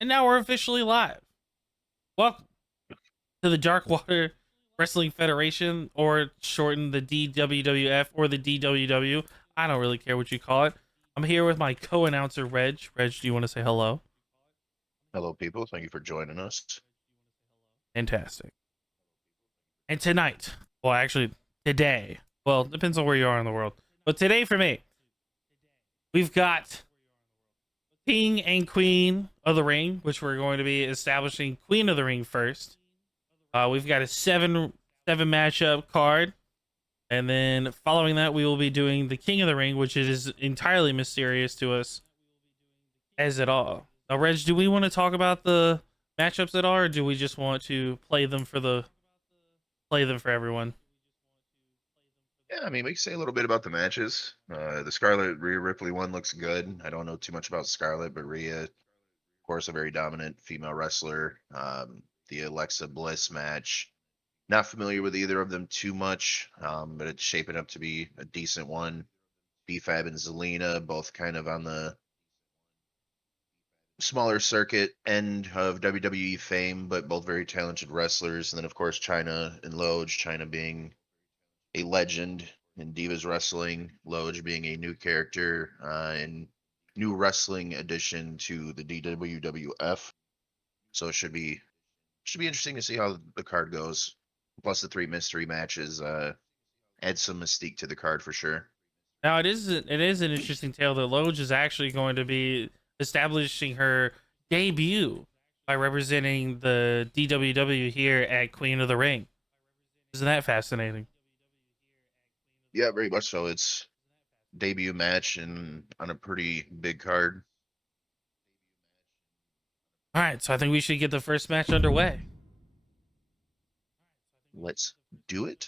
And now we're officially live. Welcome to the DarkWater Wrestling Federation, or shortened the DWWF or the DWW. I don't really care what you call it. I'm here with my co-announcer, Reg. Reg, do you want to say hello? Hello, people. Thank you for joining us. Fantastic. And tonight, well, actually, today, well, depends on where you are in the world, but today for me, we've got King and Queen of the Ring, which we're going to be establishing Queen of the Ring first. We've got a seven matchup card, and then following that, we will be doing the King of the Ring, which is entirely mysterious to us as it all. Now, Reg, do we want to talk about the matchups at all, or do we just want to play them for everyone? Yeah, I mean, we can say a little bit about the matches. The Scarlett Rhea Ripley one looks good. I don't know too much about Scarlett, but Rhea, of course, a very dominant female wrestler. The Alexia Bliss match, not familiar with either of them too much, but it's shaping up to be a decent one. B-Fab and Zelina, both kind of on the smaller circuit end of WWE fame, but both very talented wrestlers. And then, of course, Chyna and Loge, Chyna being a legend in Divas Wrestling, Loge being a new character and new wrestling addition to the DWWF. So it should be interesting to see how the card goes. Plus the 3 mystery matches add some mystique to the card for sure. Now, it is an interesting tale that Loge is actually going to be establishing her debut by representing the DWW here at Queen of the Ring. Isn't that fascinating? Yeah, very much so. It's debut match and on a pretty big card. All right, so I think we should get the first match underway. Let's do it.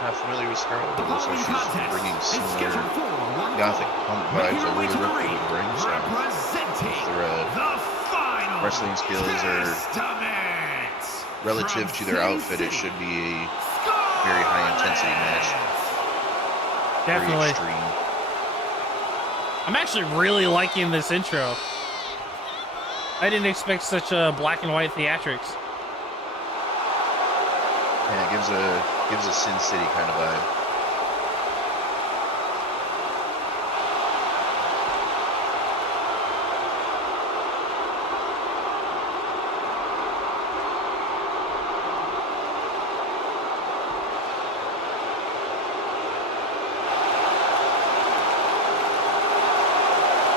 Not familiar with Scarlett, but looks like she's bringing similar gothic punk vibes that Rhea Ripley would bring. So if their wrestling skills are relative to their outfit, it should be a very high intensity match. Definitely. Very extreme. I'm actually really liking this intro. I didn't expect such a black and white theatrics. Yeah, it gives a Sin City kind of vibe.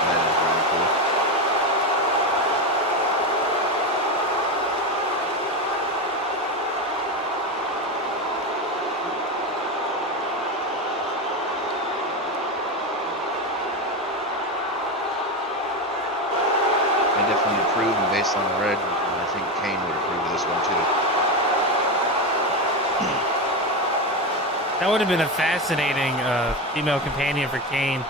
That is really cool. I definitely approve, and based on the red, I think Kane would approve of this one too. That would have been a fascinating female companion for Kane.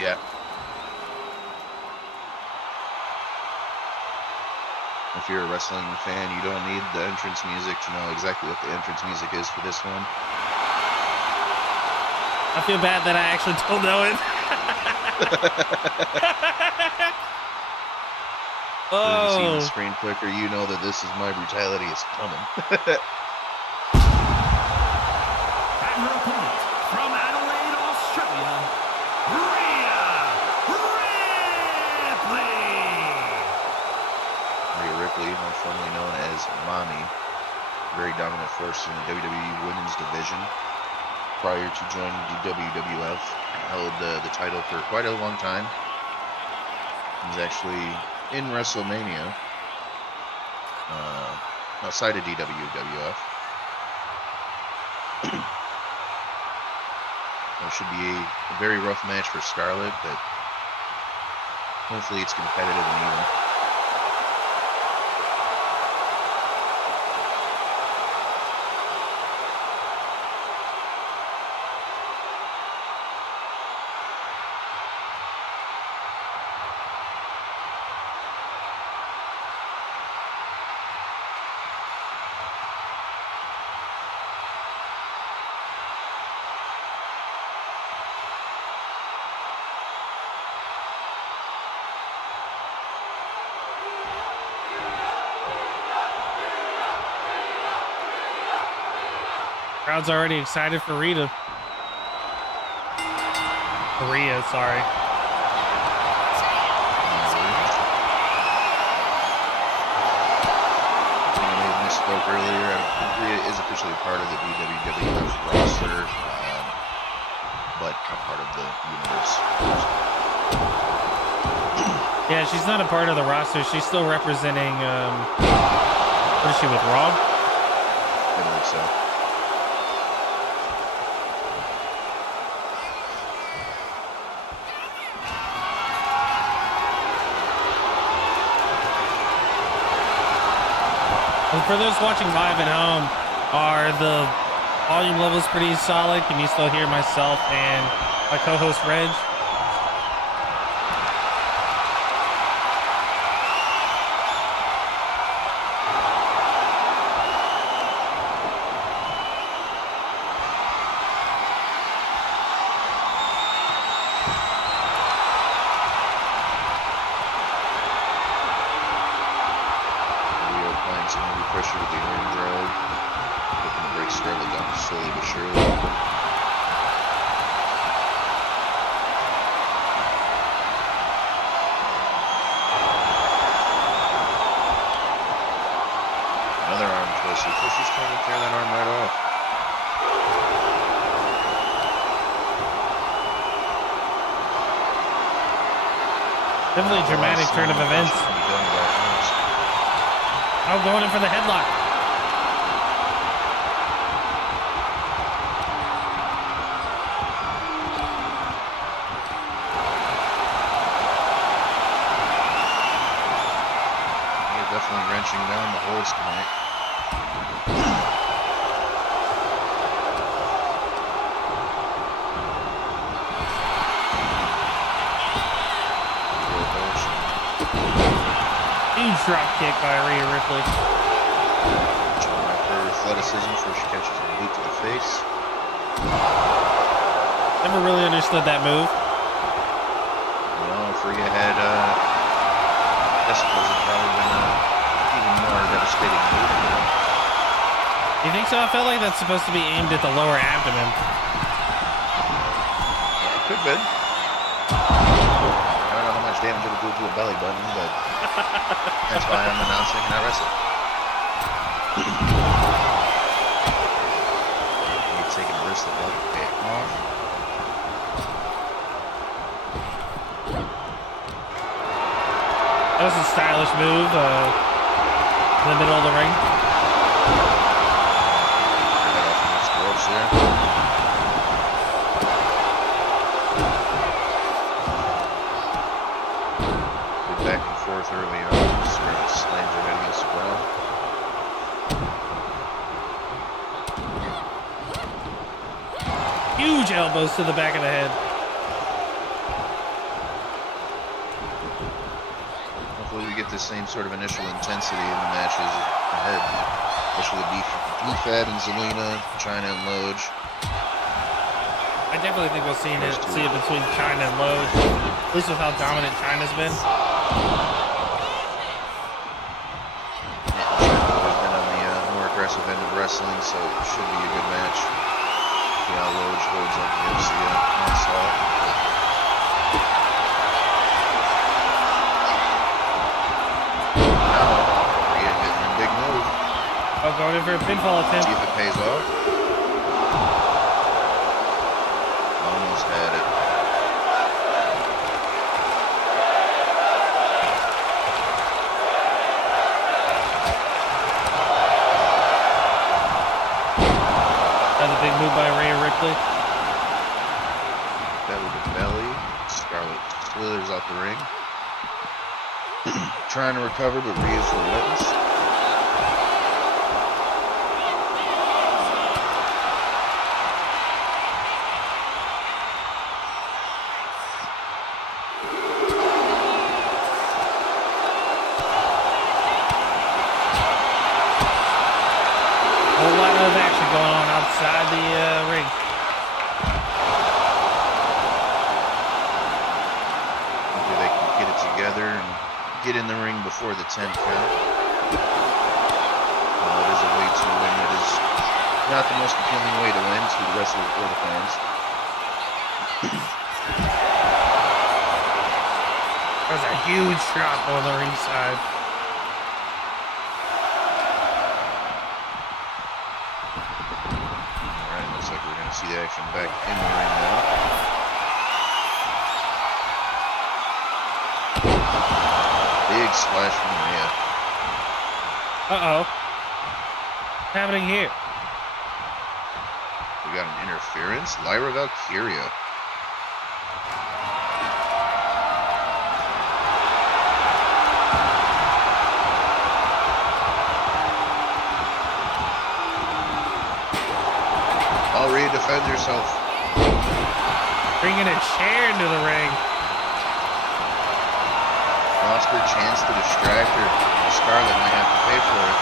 Yeah. If you're a wrestling fan, you don't need the entrance music to know exactly what the entrance music is for this one. I feel bad that I actually don't know it. If you see the screen clicker, you know that this is My Brutality is coming. And her opponent from Adelaide, Australia, Rhea Ripley, more formerly known as Mommy, very dominant force in the WWE Women's Division. Prior to joining the WWF, held the title for quite a long time. He was actually in WrestleMania outside of DWWF. It should be a very rough match for Scarlett, but hopefully it's competitive and even. Crowd's already excited for Rhea, sorry. I misspoke earlier. Rhea is officially part of the DWWF roster, but a part of the universe. Yeah, she's not a part of the roster. She's still representing, what is she with, Raw? I believe so. And for those watching live at home, are the volume levels pretty solid? Can you still hear myself and my co-host Reg? Pressure with the arm drag, looking to break Scarlett down slowly but surely. Another arm twist. Looks like she's trying to tear that arm right off. Definitely a dramatic turn of events. Oh, going in for the headlock. They're definitely wrenching down the holes tonight. Huge drop kick by Rhea Ripley. Her athleticism before she catches a boot to the face. Never really understood that move. Well, if Rhea had testicles, it probably been even more devastating move. You think so? I felt like that's supposed to be aimed at the lower abdomen. Yeah, it could be. I don't know how much damage it'll do to a belly button, but that's why I'm announcing and I wrestle. You're taking a risk that won't pay off. That was a stylish move in the middle of the ring. Right off against the ropes there. Good back and forth early on. Scarlett slams her head against the ground. Huge elbows to the back of the head. Hopefully we get the same sort of initial intensity in the matches ahead. Especially with B-Fab and Zelina, Chyna and Loge. I definitely think we'll see it between Chyna and Loge. At least with how dominant Chyna's been. Yeah, Chyna's always been on the more aggressive end of wrestling, so it should be a good match. See how Loge holds up against the onslaught. Rhea getting a big move. Oh, going in for a pinfall attempt. See if it pays off. Almost had it. That's a big move by Rhea Ripley. Slithers out the ring. Trying to recover, but Rhea's relentless. Whole lot of action going on outside the ring. Hopefully they can get it together and get in the ring before the 10 count. It is a way to win. It is not the most appealing way to win to the wrestlers or the fans. There's a huge drop on the ringside. Alright, looks like we're going to see the action back in the ring now. Big splash from Rhea. Uh-oh. What's happening here? We got an interference. Lyra Valkyria. Rhea defends herself. Bringing a chair into the ring. Lost her chance to distract her. Scarlett might have to pay for it.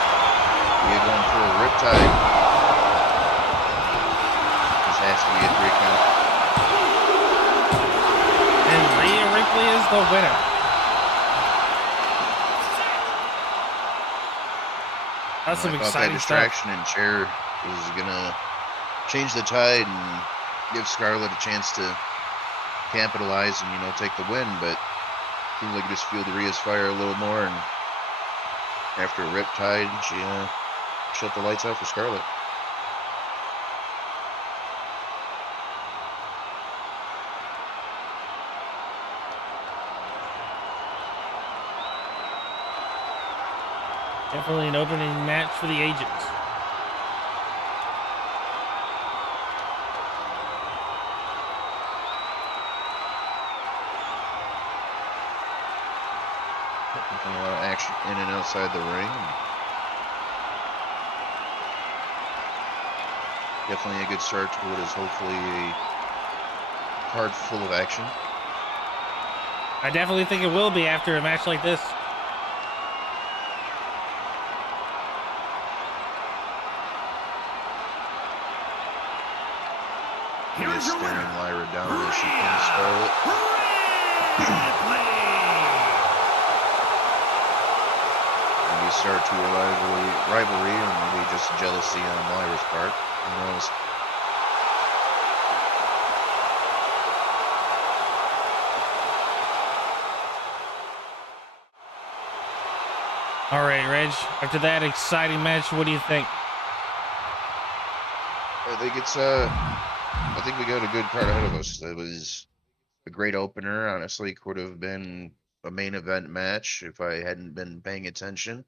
Rhea going for a riptide. This has to be a 3 count. And Rhea Ripley is the winner. That's some exciting that stuff. distraction and chair was gonna change the tide and give Scarlett a chance to capitalize and, you know, take the win, but seems like it just fueled Rhea's fire a little more, and after a riptide, she shut the lights out for Scarlett. Definitely an opening match for the agents. A lot of action in and outside the ring. Definitely a good start to what is hopefully a card full of action. I definitely think it will be after a match like this. Here's your Staring winner, Lyra down as she pins Scarlett. Ripley. Maybe start to a rivalry, or maybe just jealousy on Lyra's part. Who knows? All right, Reg, after that exciting match, what do you think? I think it's I think we got a good card ahead of us. It was a great opener. Honestly, could have been a main event match if I hadn't been paying attention.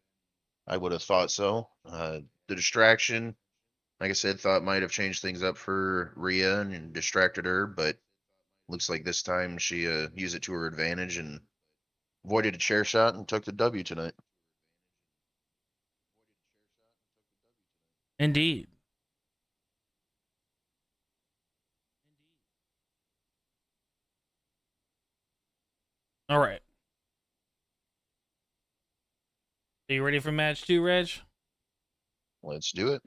I would have thought so. The distraction, like I said, thought might have changed things up for Rhea and distracted her, but looks like this time she used it to her advantage and avoided a chair shot and took the W tonight. Indeed. All right. Are you ready for match 2, Reg? Let's do it.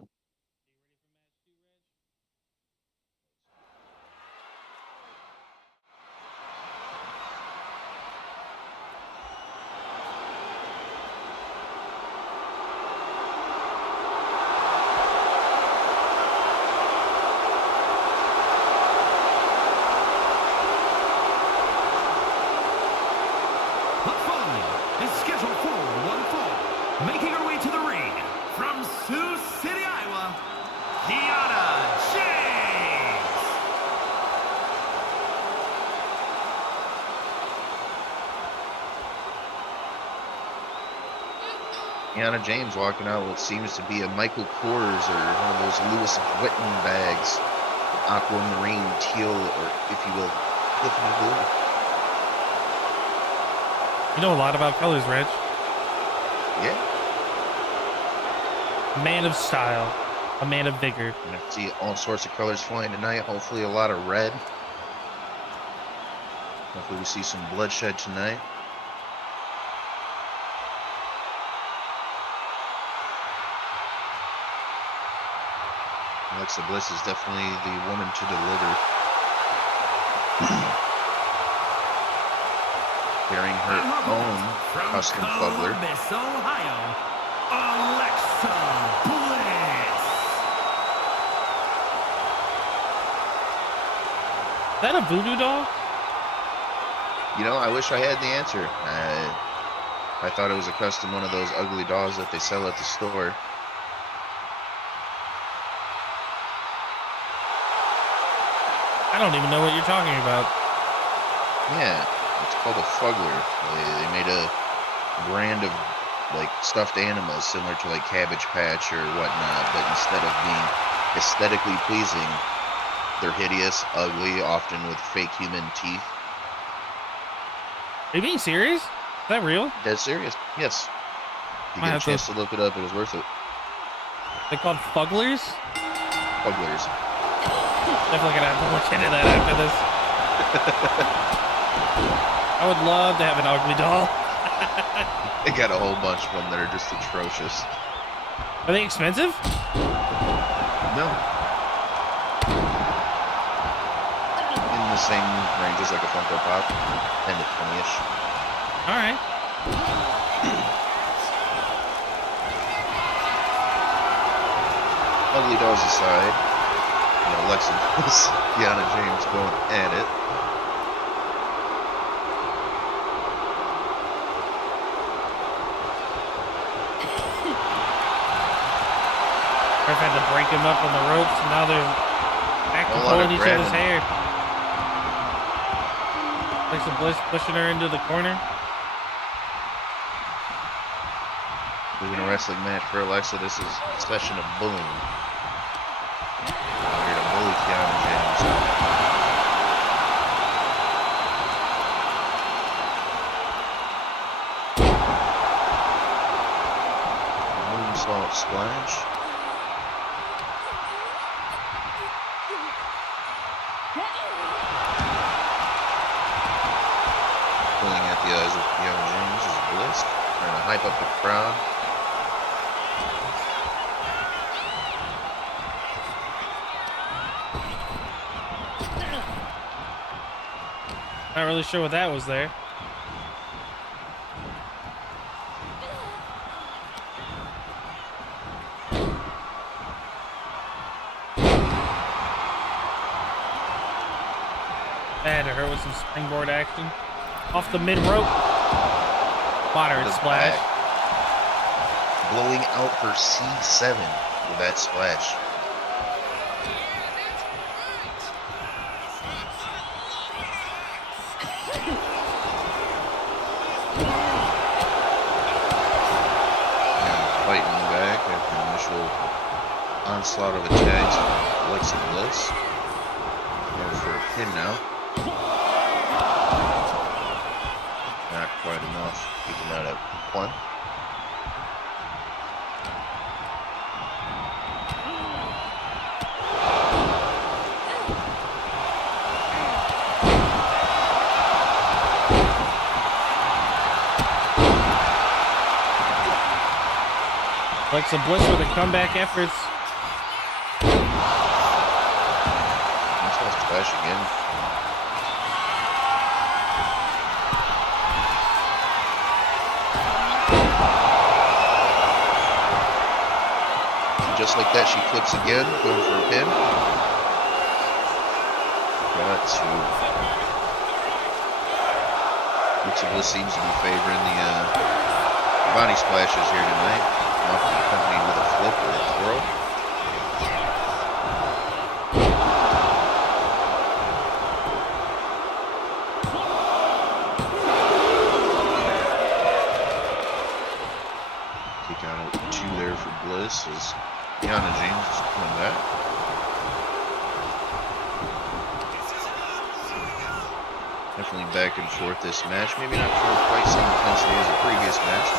The following is scheduled for one fall. Making her way to the ring from Sioux City, Iowa, Kiana James. Kiana James walking out what seems to be a Michael Kors or one of those Lewis Whitten bags. Aquamarine, teal, or if you will, Tiffany blue. You know a lot about colors, Reg. Yeah. A man of style. A man of vigor. And I see all sorts of colors flying tonight. Hopefully a lot of red. Hopefully we see some bloodshed tonight. Alexa Bliss is definitely the woman to deliver. Carrying her own custom fuggler. Columbus, Ohio, Alexa Bliss. Is that a voodoo doll? You know, I wish I had the answer. I thought it was a custom one of those ugly dolls that they sell at the store. I don't even know what you're talking about. Yeah, it's called a fuggler. They made a brand of like stuffed animals similar to like Cabbage Patch or whatnot, but instead of being aesthetically pleasing, they're hideous, ugly, often with fake human teeth. Are you being serious? Is that real? Dead serious? Yes. If you I get a have chance to look it up, it was worth it. They're called fugglers? Fugglers. Definitely gonna have to look into that after this. I would love to have an ugly doll. They got a whole bunch of them that are just atrocious. Are they expensive? No. In the same range as like a Funko Pop, 10 to 20-ish. All right. Ugly dolls aside, you know, Alexia Bliss, Kiana James going at it. I've had to break him up on the ropes, and now they're back to A lot of pulling each other's grabbing. hair. Alexa Bliss pushing her into the corner. Moving a wrestling match for Alexa. This is a session of bullying. Out here to bully Kiana James. Moonsault splash. Pulling at the eyes of Kiana James is Bliss, trying to hype up the crowd. Not really sure what that was there. That had to hurt with some springboard action. Off the mid rope. Moderate The splash. back. Blowing out her C7 with that splash. And fighting back after the initial onslaught of attacks from Alexia Bliss. Going for a pin now. Not quite enough. Keeping that at 1. Alexa Bliss with the comeback efforts. That's a splash again. Just like that, she flips again, going for a pin. Got to. Alexa Bliss seems to be favoring the body splashes here tonight. Often accompanied with a flip or a throw. Kick out at 2 there for Bliss as Kiana James is coming back. Definitely back and forth this match. Maybe not for quite some intensity as the previous match.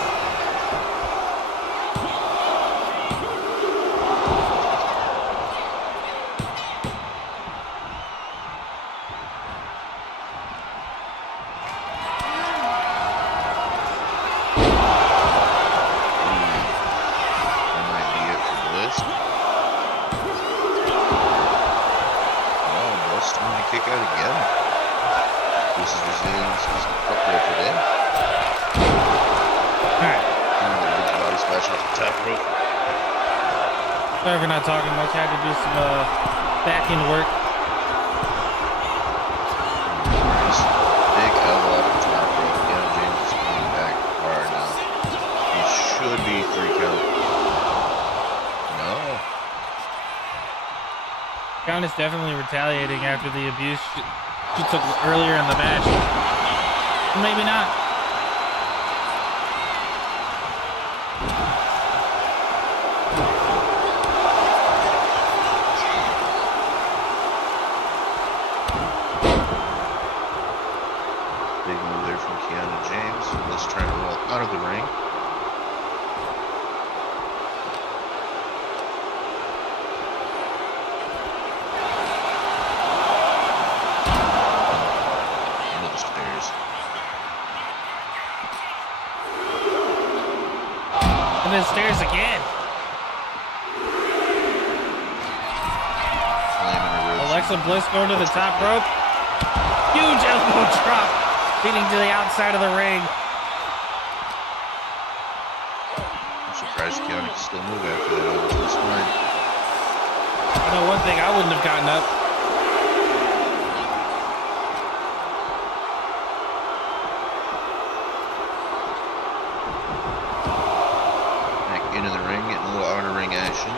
That might be it for Bliss. Oh, Bliss trying to kick out again. This is resilience is up there today. Alright. Body splash off the top rope. Sorry for not talking much. I had to do some back end work. Nice. Big elbow off the top rope. Kiana James is coming back hard now. It should be 3 count. No. Kiana's definitely retaliating after the abuse she took earlier in the match. Maybe not. Big move there from Kiana James. Let's try to roll out of the ring. Into the stairs. And then stairs again. Slamming her ribs. Alexa Bliss going to the top rope. Huge elbow drop, leading to the outside of the ring. I'm surprised Kiana can still move after that over to the spine. I know one thing, I wouldn't have gotten up. Back into the ring, getting a little outer ring action.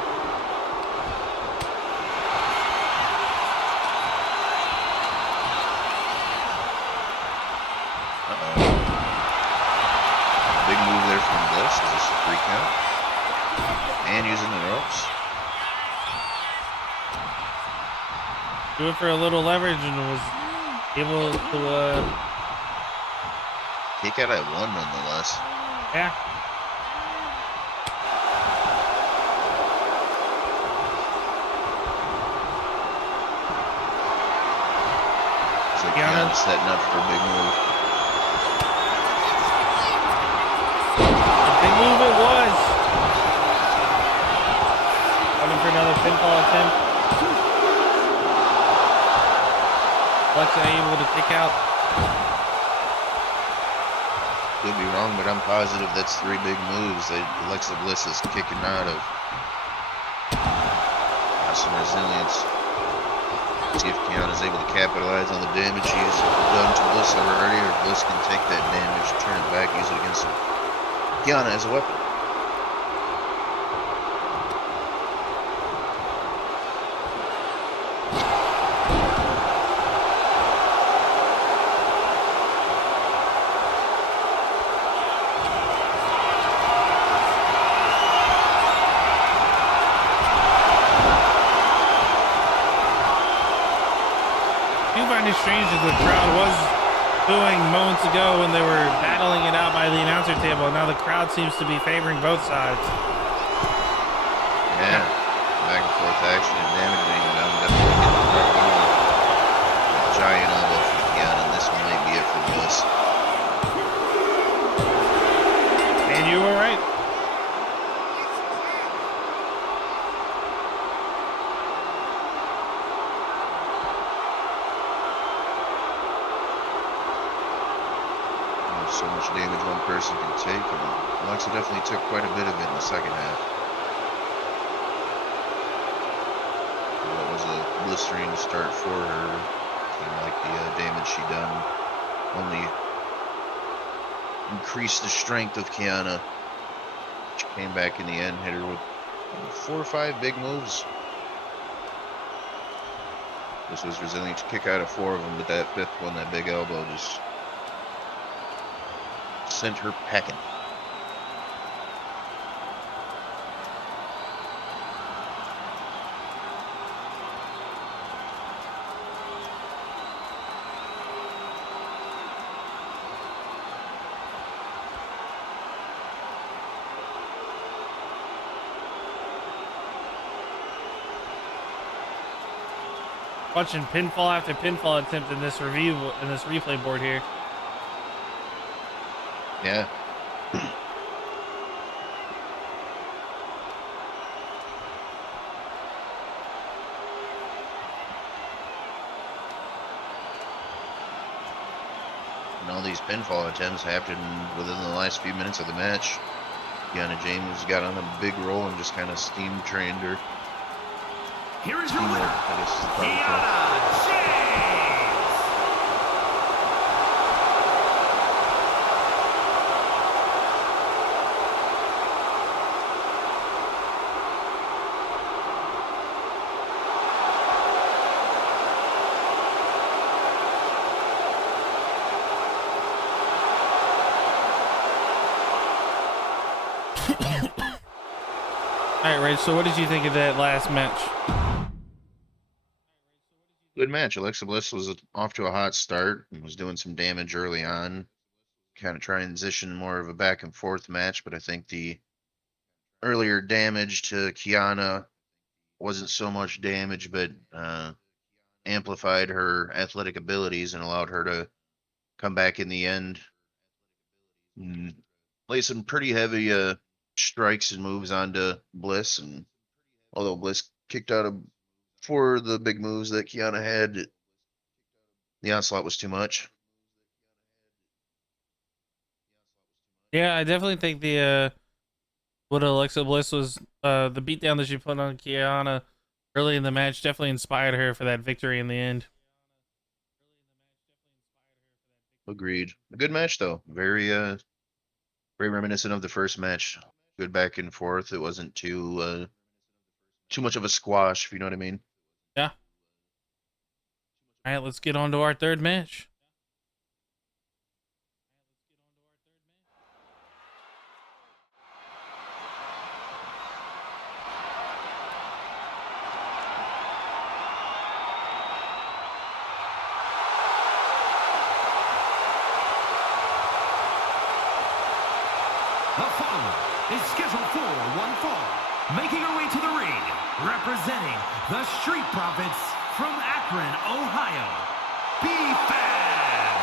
Big move there from Bliss. Is this a 3 count? And using the ropes. Do it for a little leverage and was able to, Kick out at 1 nonetheless. yeah. So Kiana. Kiana's setting up for a big move. Big move it was. Coming for another pinfall attempt. Alexa able to kick out. Could be wrong, but I'm positive that's 3 big moves that Alexa Bliss is kicking out of. Got some resilience. See if Kiana's able to capitalize on the damage she's done to Bliss already, or Bliss can take that damage, turn it back, use it against Kiana as a weapon. I do find it strange that the crowd was booing moments ago when they were battling it out by the announcer table. Now the crowd seems to be favoring both sides. Yeah, back and forth action and damage being done. Definitely getting the crowd going. A giant elbow from Kiana, and this one might be it for Bliss. And you were right. So much damage one person can take, and Alexa definitely took quite a bit of it in the second half. That was a blistering start for her. Seemed like the damage she done only increased the strength of Kiana. She came back in the end, hit her with 4 or 5 big moves. This was resilient to kick out of 4 of them, but that 5th one, that big elbow, just sent her packing. Watching pinfall after pinfall attempt in this replay board here. Yeah. And all these pinfall attempts happened within the last few minutes of the match. Kiana James got on a big roll and just kind of steam trained her. Here is your winner, I guess is the proper term. Kiana James. All right, Rage. So, what did you think of that last match? Good match. Alexa Bliss was off to a hot start and was doing some damage early on. Kind of transition more of a back and forth match, but I think the earlier damage to Kiana wasn't so much damage, but amplified her athletic abilities and allowed her to come back in the end and lay some pretty heavy strikes and moves onto Bliss. And although Bliss kicked out of 4 of the big moves that Kiana had, the onslaught was too much. Yeah, I definitely think the what Alexa Bliss was the beatdown that she put on Kiana early in the match definitely inspired her for that victory in the end. Agreed. A good match though. Very reminiscent of the first match. Good back and forth. It wasn't too much of a squash, if you know what I mean. Yeah. All right, let's get on to our third match. The following is scheduled for one fall, making her way to the ring, representing the Street Profits from Akron, Ohio, B-Fab.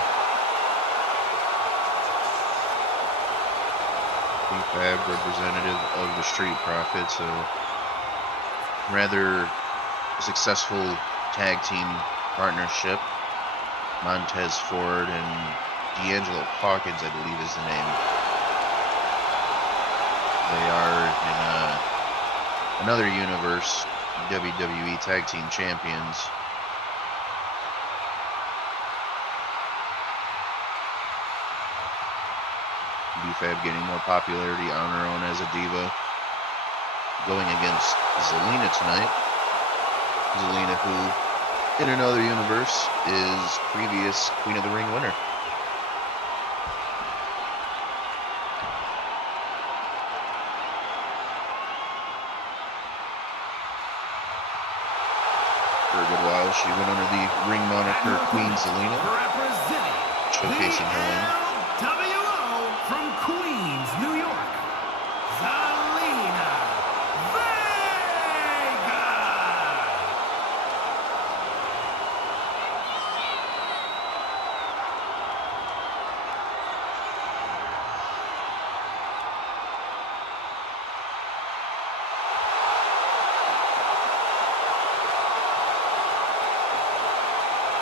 B-Fab, representative of the Street Profits, a rather successful tag team partnership. Montez Ford and D'Angelo Hawkins, I believe is the name. They are in another universe, WWE Tag Team Champions. B-Fab getting more popularity on her own as a diva. Going against Zelina tonight. Zelina, who in another universe is previous Queen of the Ring winner. For a good while, she went under the ring moniker Queen Zelina, showcasing her win. LWO from Queens, New York, Zelina Vega.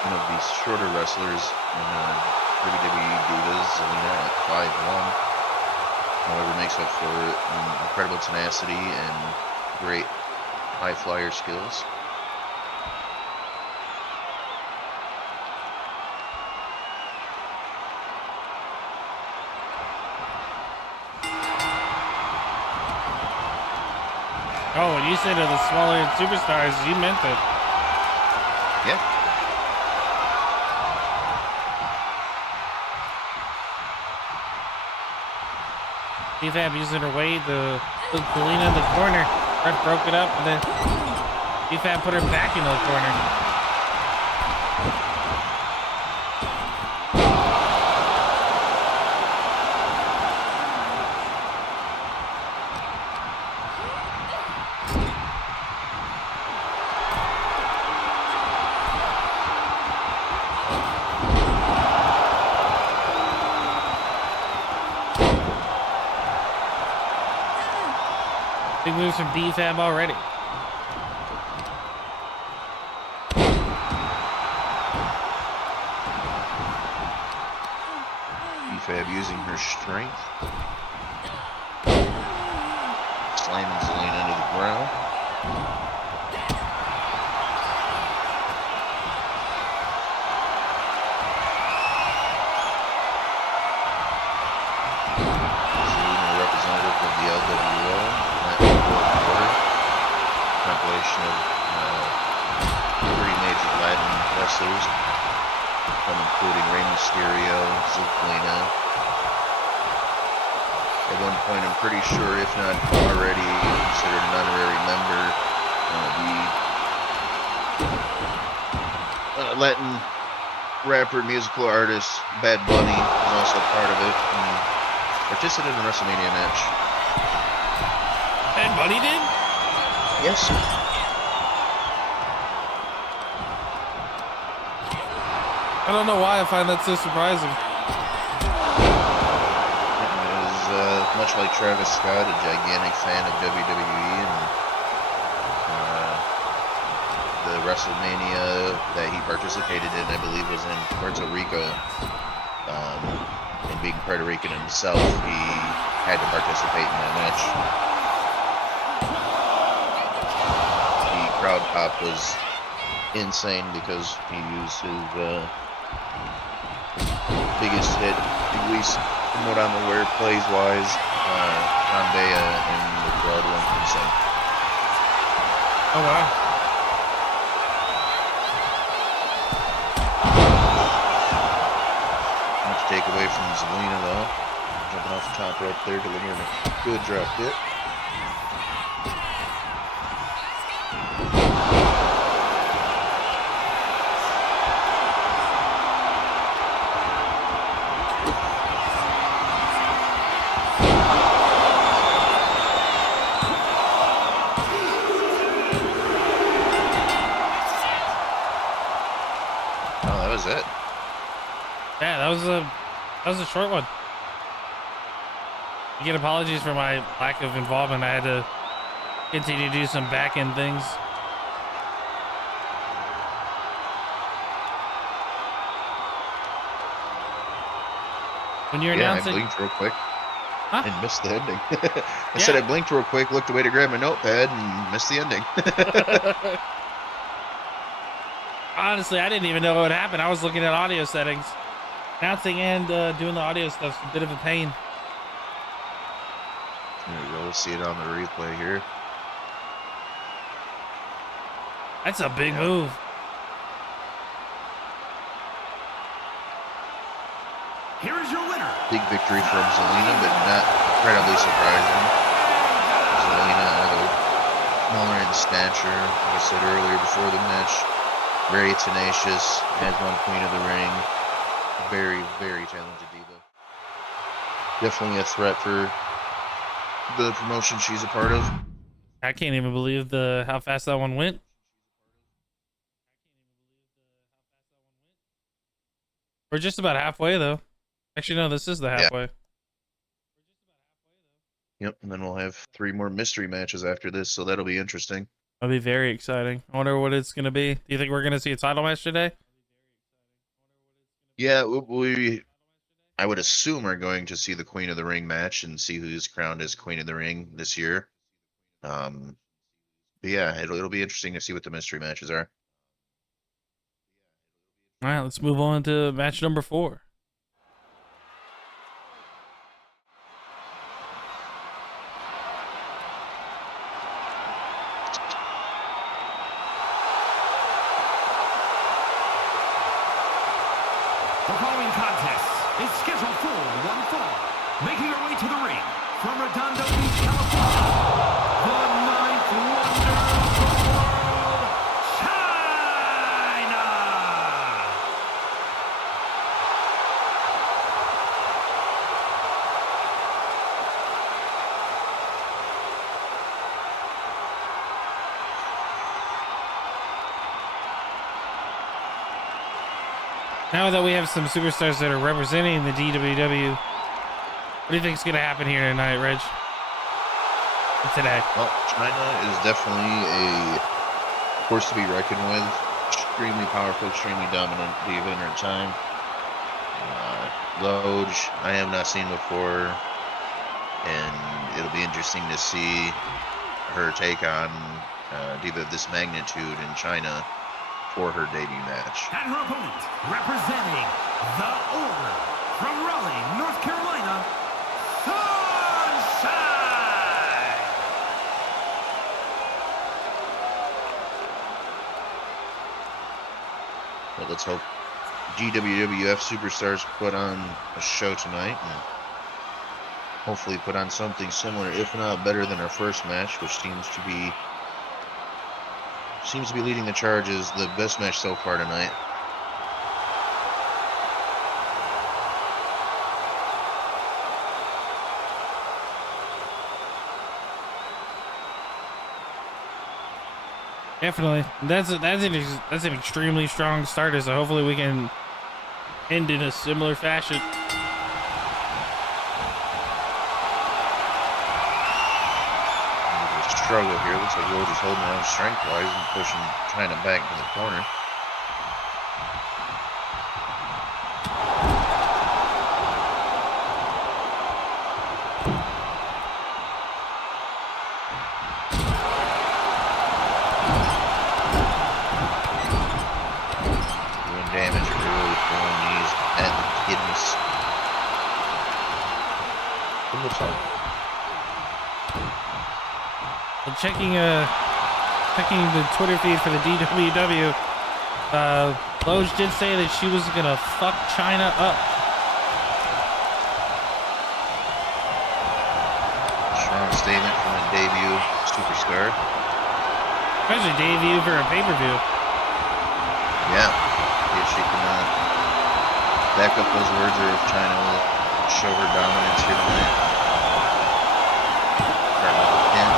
One of the shorter wrestlers in WWE Divas, Zelina at 5'1". However, makes up for incredible tenacity and great high flyer skills. Oh, when you said of the smaller superstars, you meant it. Yeah. B-Fab using her weight, the Zelina in the corner. Red broke it up, and then B-Fab put her back into the corner. moves from B-Fab already. B-Fab using her strength. Slamming Zelina into the ground. Zelina, representative of the LWO, compilation of pretty major Latin wrestlers, including Rey Mysterio, Zelina. At one point, I'm pretty sure, if not already considered an honorary member, the Latin rapper and musical artist Bad Bunny was also part of it and participated in a WrestleMania match. Bad Bunny did? Yes, sir. I don't know why I find that so surprising. Much like Travis Scott, a gigantic fan of WWE, and the WrestleMania that he participated in, I believe, was in Puerto Rico. And being Puerto Rican himself, he had to participate in that match. The crowd pop was insane because he used his biggest hit, at least from what I'm aware, plays-wise, Bea, and the crowd went insane. Oh, wow. Not to take away from Zelina, though. Jumping off the top rope there, delivering a good drop hit. It. Yeah, that was a short one. Again, apologies for my lack of involvement. I had to continue to do some back end things. When you're announcing, I blinked real quick and missed the ending. I said I blinked real quick, looked away to grab my notepad, and missed the ending. Honestly, I didn't even know what happened. I was looking at audio settings. Announcing and doing the audio stuff's a bit of a pain. There we go. We'll see it on the replay here. That's a big move. Here is your winner. Big victory from Zelina, but not incredibly surprising. Zelina, smaller in stature, like I said earlier before the match. Very tenacious, has won Queen of the Ring. Very, very talented diva. Definitely a threat for the promotion she's a part of. I can't even believe how fast that one went. We're just about halfway, though. Actually, no, this is the halfway. Yeah. Yep, and then we'll have 3 more mystery matches after this, so that'll be interesting. That'll be very exciting. I wonder what it's going to be. Do you think we're going to see a title match today? Yeah, I would assume we're going to see the Queen of the Ring match and see who's crowned as Queen of the Ring this year. But yeah, it'll be interesting to see what the mystery matches are. All right, let's move on to match number 4. The following contest is scheduled for one fall. Making her way to the ring from Redondo Beach, California, the 9th wonder of the world, Chyna! Now that we have some superstars that are representing the DWW, what do you think is going to happen here tonight, Reg? today. Well, Chyna is definitely a force to be reckoned with. Extremely powerful, extremely dominant diva in her time. Loge, I have not seen before, and it'll be interesting to see her take on diva of this magnitude in Chyna for her debut match. And her opponent, representing the Order from Raleigh, North Carolina, Sunshine! But let's hope DWWF superstars put on a show tonight and hopefully put on something similar, if not better than our first match, which seems to be leading the charge as the best match so far tonight. Definitely. That's an extremely strong starter, so hopefully we can end in a similar fashion. Struggle here. Looks like Loge is holding her own strength-wise and pushing Chyna back to the corner. Doing damage early, throwing knees at the kidneys. It looks like. Checking the Twitter feed for the DWW, Loge did say that she was gonna fuck Chyna up. Strong statement from a debut superstar. Especially debut for a pay-per-view. Yeah, if she can back up those words, or if Chyna will show her dominance here tonight. Start with the pin.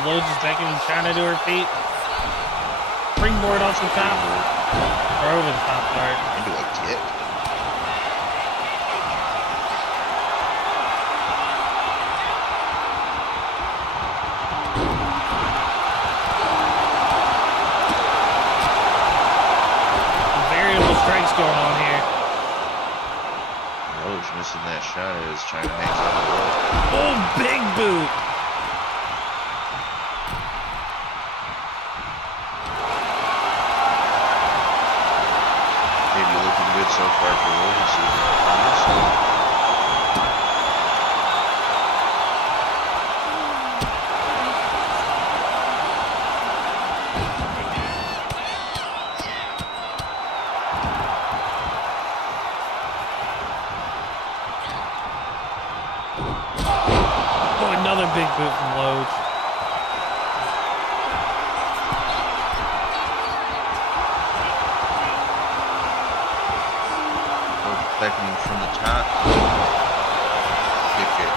Loge is beckoning Chyna to her feet. Springboard off the top. Or over the top, sorry. Into a kick. Variable strikes going on here. Loge missing that shot as Chyna hangs on the rope. Oh, big boot. Good so far for Loge. See if Oh, another big boot from Loge. beckoning from the top. Big kick.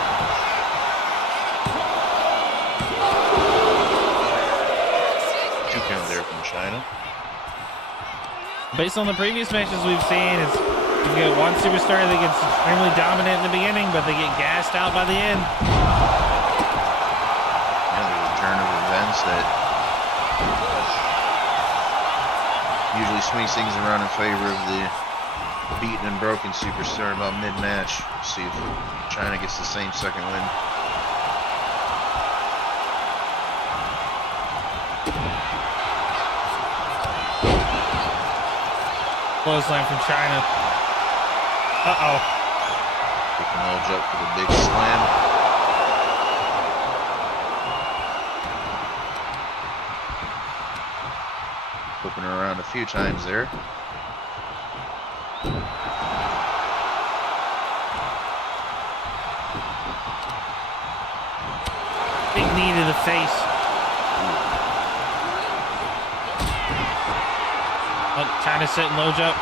Two count there from Chyna. Based on the previous matches we've seen, it's you get one superstar that gets extremely dominant in the beginning, but they get gassed out by the end. Yeah, there's a turn of events that usually swings things around in favor of the beaten and broken superstar about mid-match. See if Chyna gets the same second win. Clothesline from Chyna. Uh-oh. Picking Loge up for the big slam. Flipping her around a few times there. Big knee to the face. Oh, Chyna setting Loge up.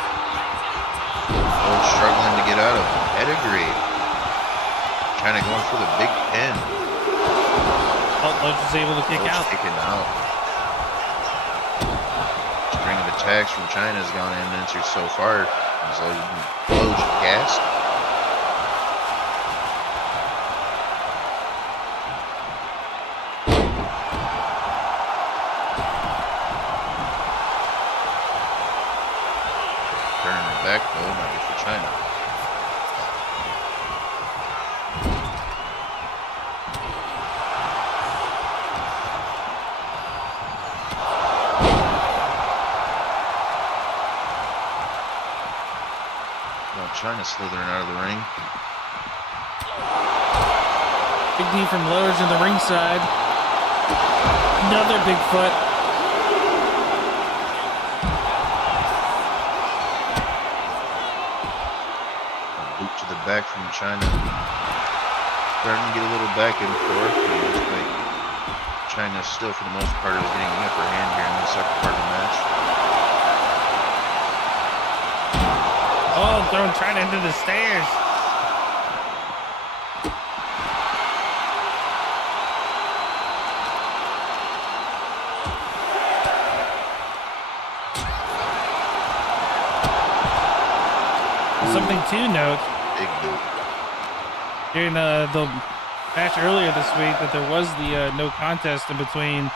Loge struggling to get out of pedigree. Trying to go in for the big pin. Oh, Loge is able to kick out. Kicking out. String of attacks from Chyna has gone unanswered so far. Loge gassed. Turning her back though, might be for Chyna. Chyna slithering out of the ring. Big knee from Loge in the ringside. Another big foot. A boot to the back from Chyna. Starting to get a little back and forth. It looks like Chyna still, for the most part, is getting the upper hand here in the second part of the match. Oh, throwing Chyna into the stairs. Something to note. Big boot. During the match earlier this week, that there was the no contest in between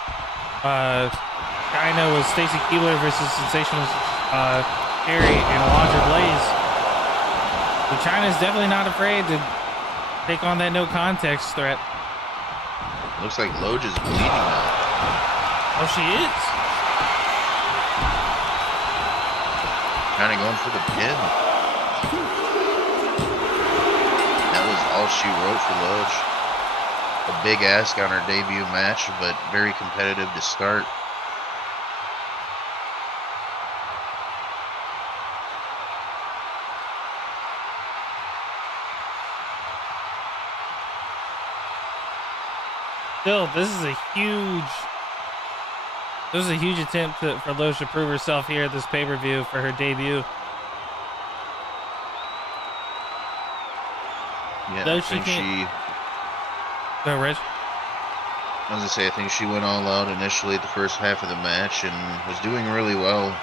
Chyna with Stacy Keibler versus Sensational Harry and Alondra Blaze. But Chyna's definitely not afraid to take on that no contest threat. Looks like Loge is bleeding now. Oh, she is. Kind of going for the pin. That was all she wrote for Loge. A big ask on her debut match, but very competitive to start. Still, this is a huge attempt for Loge to prove herself here at this pay-per-view for her debut. Yeah, Though I think she. Go, Rich. I was gonna say, I think she went all out initially at the first half of the match and was doing really well,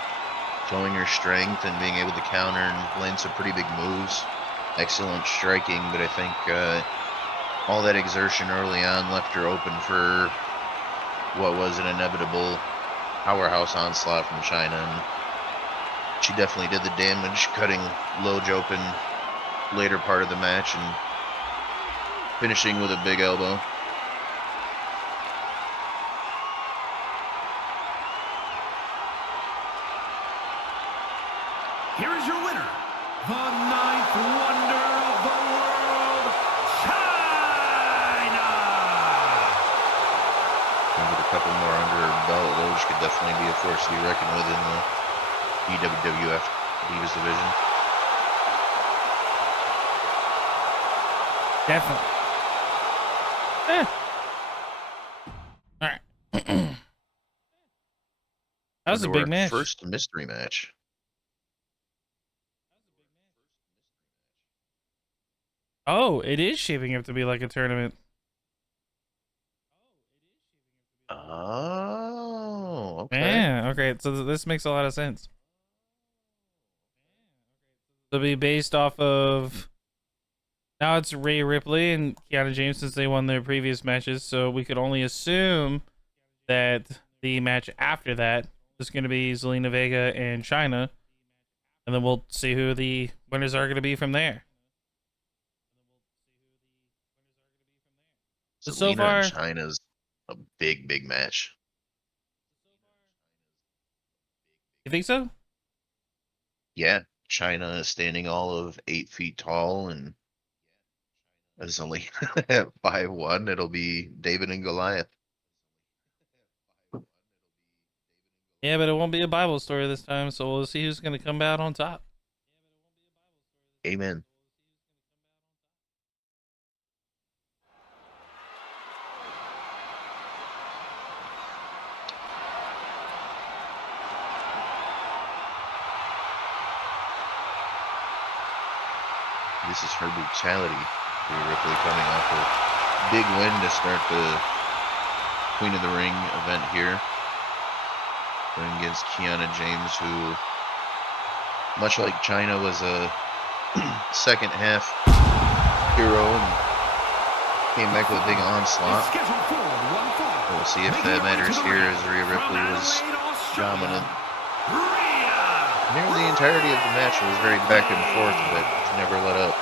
showing her strength and being able to counter and land some pretty big moves. Excellent striking, but I think all that exertion early on left her open for what was an inevitable powerhouse onslaught from Chyna, and she definitely did the damage, cutting Loge open later part of the match and finishing with a big elbow. Here is your winner, the ninth wonder of the world, Chyna! And with a couple more under her belt, Loge could definitely be a force to be reckoned with in the DWWF Divas division. Definitely. All right. That was a Into big our match. First mystery match. Oh, it is shaping up to be like a tournament. Oh, okay. Yeah, okay. So this makes a lot of sense. It'll be based off of... Now it's Rhea Ripley and Kiana James since they won their previous matches, so we could only assume that the match after that is going to be Zelina, Vega, and Chyna, and then we'll see who the winners are going to be from there. So Zelina far, and Chyna's a big, big match. you think so? Yeah, Chyna is standing all of 8 feet tall and is only at 5'1". It'll be David and Goliath. Yeah, but it won't be a Bible story this time, so we'll see who's going to come out on top. Amen. this is her brutality. Rhea Ripley coming off a big win to start the Queen of the Ring event here. Going against Kiana James, who, much like Chyna, was a second half hero and came back with a big onslaught. We'll see if that matters here, as Rhea Ripley was dominant. Near the entirety of the match, it was very back and forth, but never let up.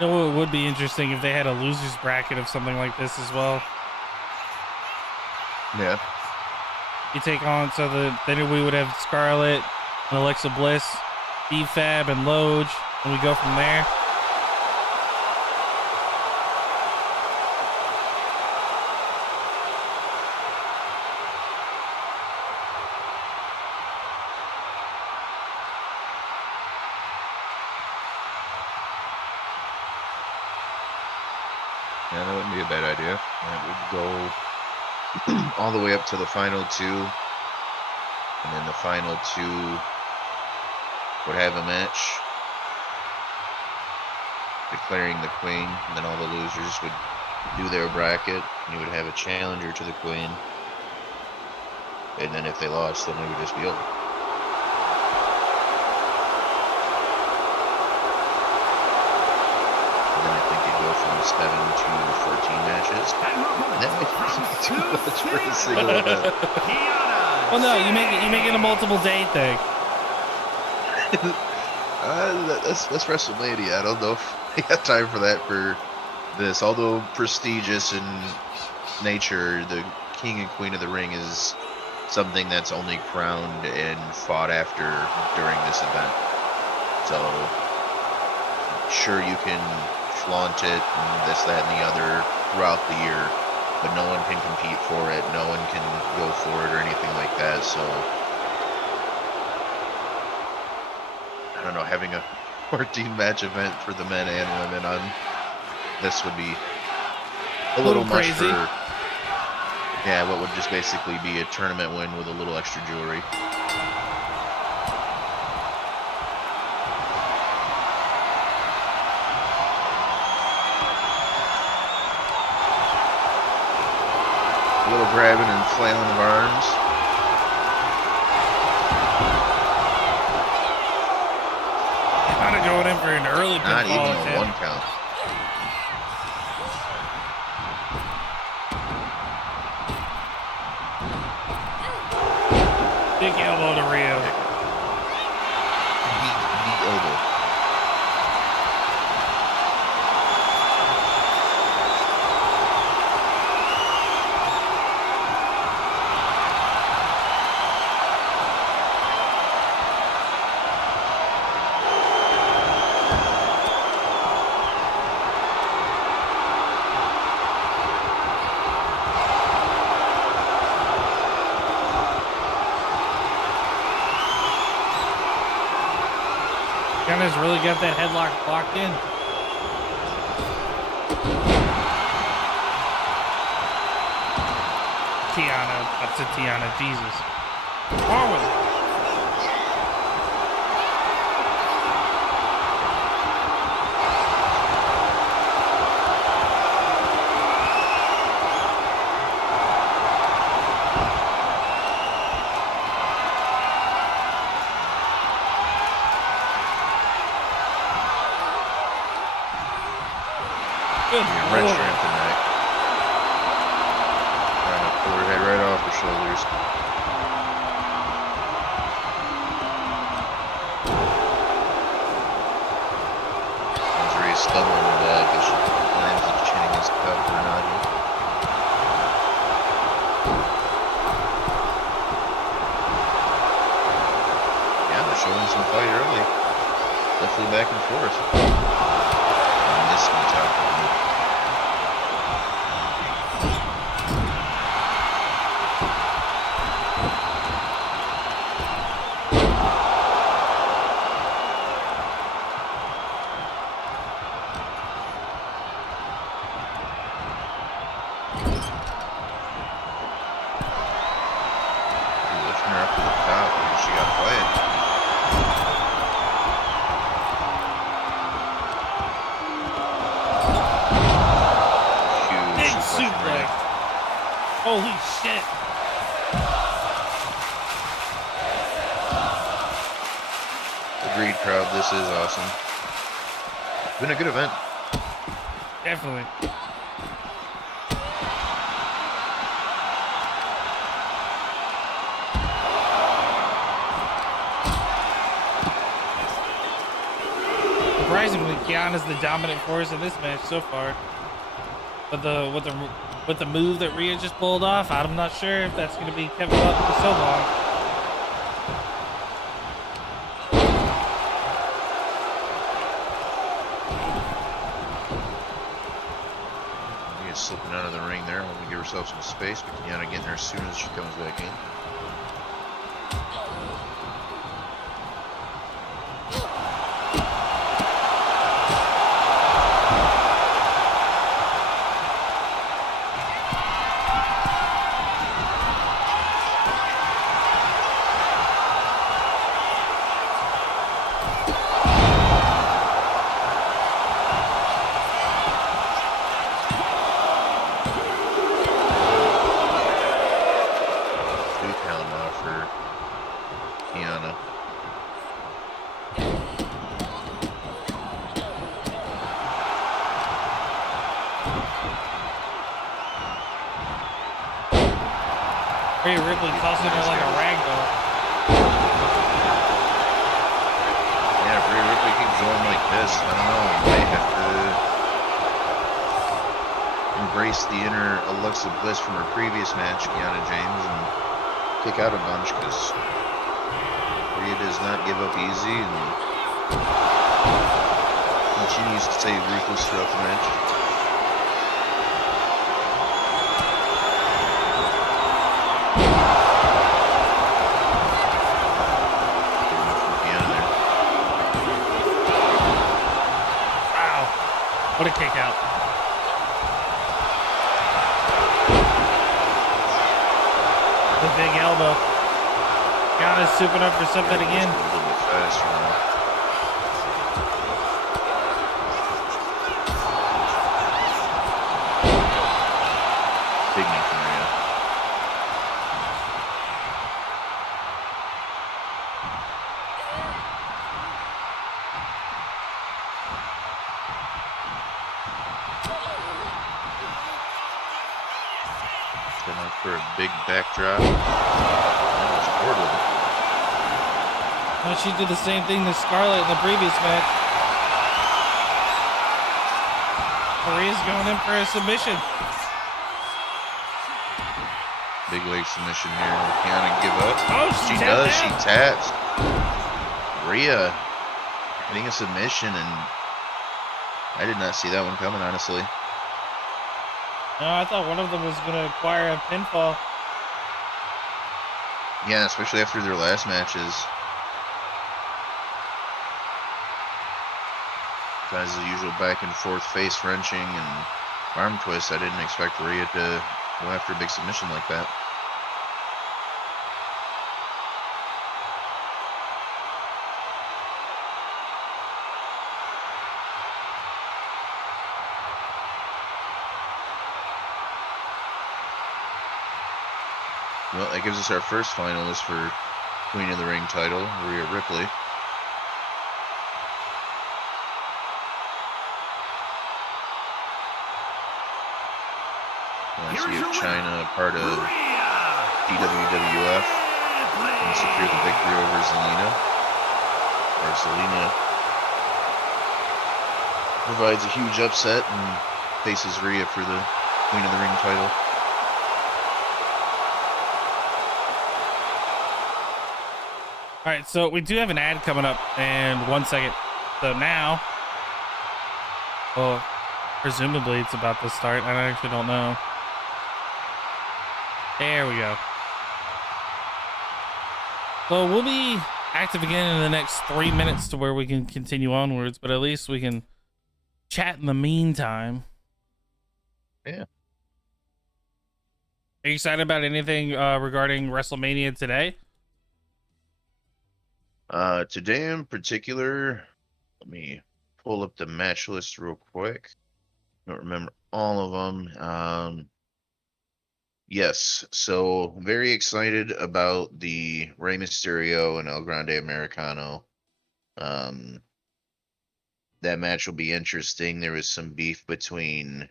You know, it would be interesting if they had a loser's bracket of something like this as well. Yeah. You take on, so then we would have Scarlett and Alexia Bliss, B-Fab and Loge, and we go from there. Yeah, that wouldn't be a bad idea. That would go all the way up to the final two. And then the final two would have a match declaring the queen. And then all the losers would do their bracket. And you would have a challenger to the queen. And then if they lost, then it would just be over. From 7 to 14 matches. That might be too much for a single event. Well, no, you make it a multiple day thing. That's WrestleMania. I don't know if we have time for that for this. Although prestigious in nature, the King and Queen of the Ring is something that's only crowned and fought after during this event. So, sure, you can flaunt it and this, that, and the other throughout the year, but no one can compete for it, no one can go for it or anything like that. So I don't know, having a 14 match event for the men and women on this would be a little much crazy. for, yeah, what would just basically be a tournament win with a little extra jewelry. A little grabbing and flailing of arms. Kind of going in for an early pinfall. Not even a 1 count. Big elbow to Rhea. Neat elbow. Kiana's really got that headlock locked in. That's a Kiana, Jesus. What's wrong with it? Red shrimp tonight. Trying to pull her head right off her shoulders. Rhea's stumbling back as she lands and chin against the cup for Nagi. Yeah, they're showing some fight early. Definitely back and forth. And this one's out. Agreed, crowd. This is awesome. Been a good event. Definitely. Surprisingly, Kiana's the dominant force in this match so far. But with the move that Rhea just pulled off, I'm not sure if that's going to be kept up for so long. Rhea's slipping out of the ring there. Hoping to give herself some space, but Kiana getting there as soon as she comes back in. Ripley tossing her like a rag doll. Yeah, if Rhea Ripley keeps going like this, I don't know, we might have to embrace the inner Alexia Bliss from her previous match, Kiana James, and kick out a bunch, because Rhea does not give up easy and continues to stay ruthless throughout the match. What a kick out. The big elbow. Kiana's souping up for something again. A little bit faster now. Big knee from Rhea. For a big backdrop. That was portable. Well, she did the same thing to Scarlett in the previous match. Rhea's going in for a submission. Big leg submission here. Kiana give up. Oh, she does. She taps. Rhea getting a submission, and I did not see that one coming, honestly. No, I thought one of them was going to acquire a pinfall. Yeah, especially after their last matches. As the usual back and forth face wrenching and arm twist, I didn't expect Rhea to go after a big submission like that. Well, that gives us our first finalist for Queen of the Ring title, Rhea Ripley. Once you give Chyna part of DWWF and secure the victory over Zelina. Or Zelina provides a huge upset and faces Rhea for the Queen of the Ring title. All right, so we do have an ad coming up in 1 second. So now, well, presumably it's about to start. I actually don't know. There we go. So we'll be active again in the next 3 minutes to where we can continue onwards, but at least we can chat in the meantime. Yeah. Are you excited about anything regarding WrestleMania today? Today in particular, let me pull up the match list real quick. I don't remember all of them. Yes, so very excited about the Rey Mysterio and El Grande Americano Um, that match will be interesting. There was some beef between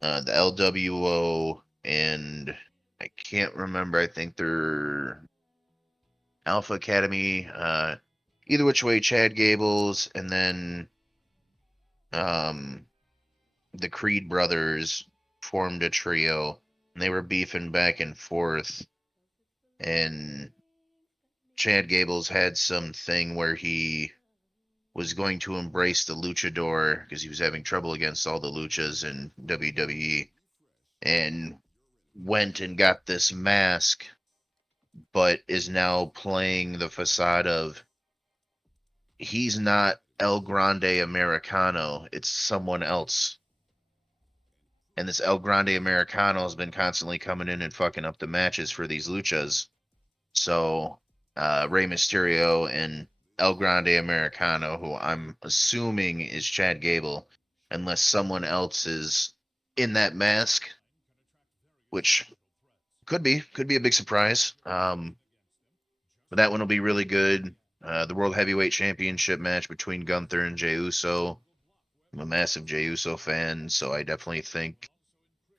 the LWO and I can't remember. I think they're Alpha Academy. Either which way, Chad Gables and then the Creed brothers formed a trio, and they were beefing back and forth. And Chad Gables had something where he was going to embrace the luchador because he was having trouble against all the luchas in WWE, and went and got this mask, but is now playing the facade of he's not El Grande Americano, it's someone else. And this El Grande Americano has been constantly coming in and fucking up the matches for these luchas. So Rey Mysterio and El Grande Americano, who I'm assuming is Chad Gable, unless someone else is in that mask, which could be a big surprise. But that one will be really good. The World Heavyweight Championship match between Gunther and Jey Uso. I'm a massive Jey Uso fan, so I definitely think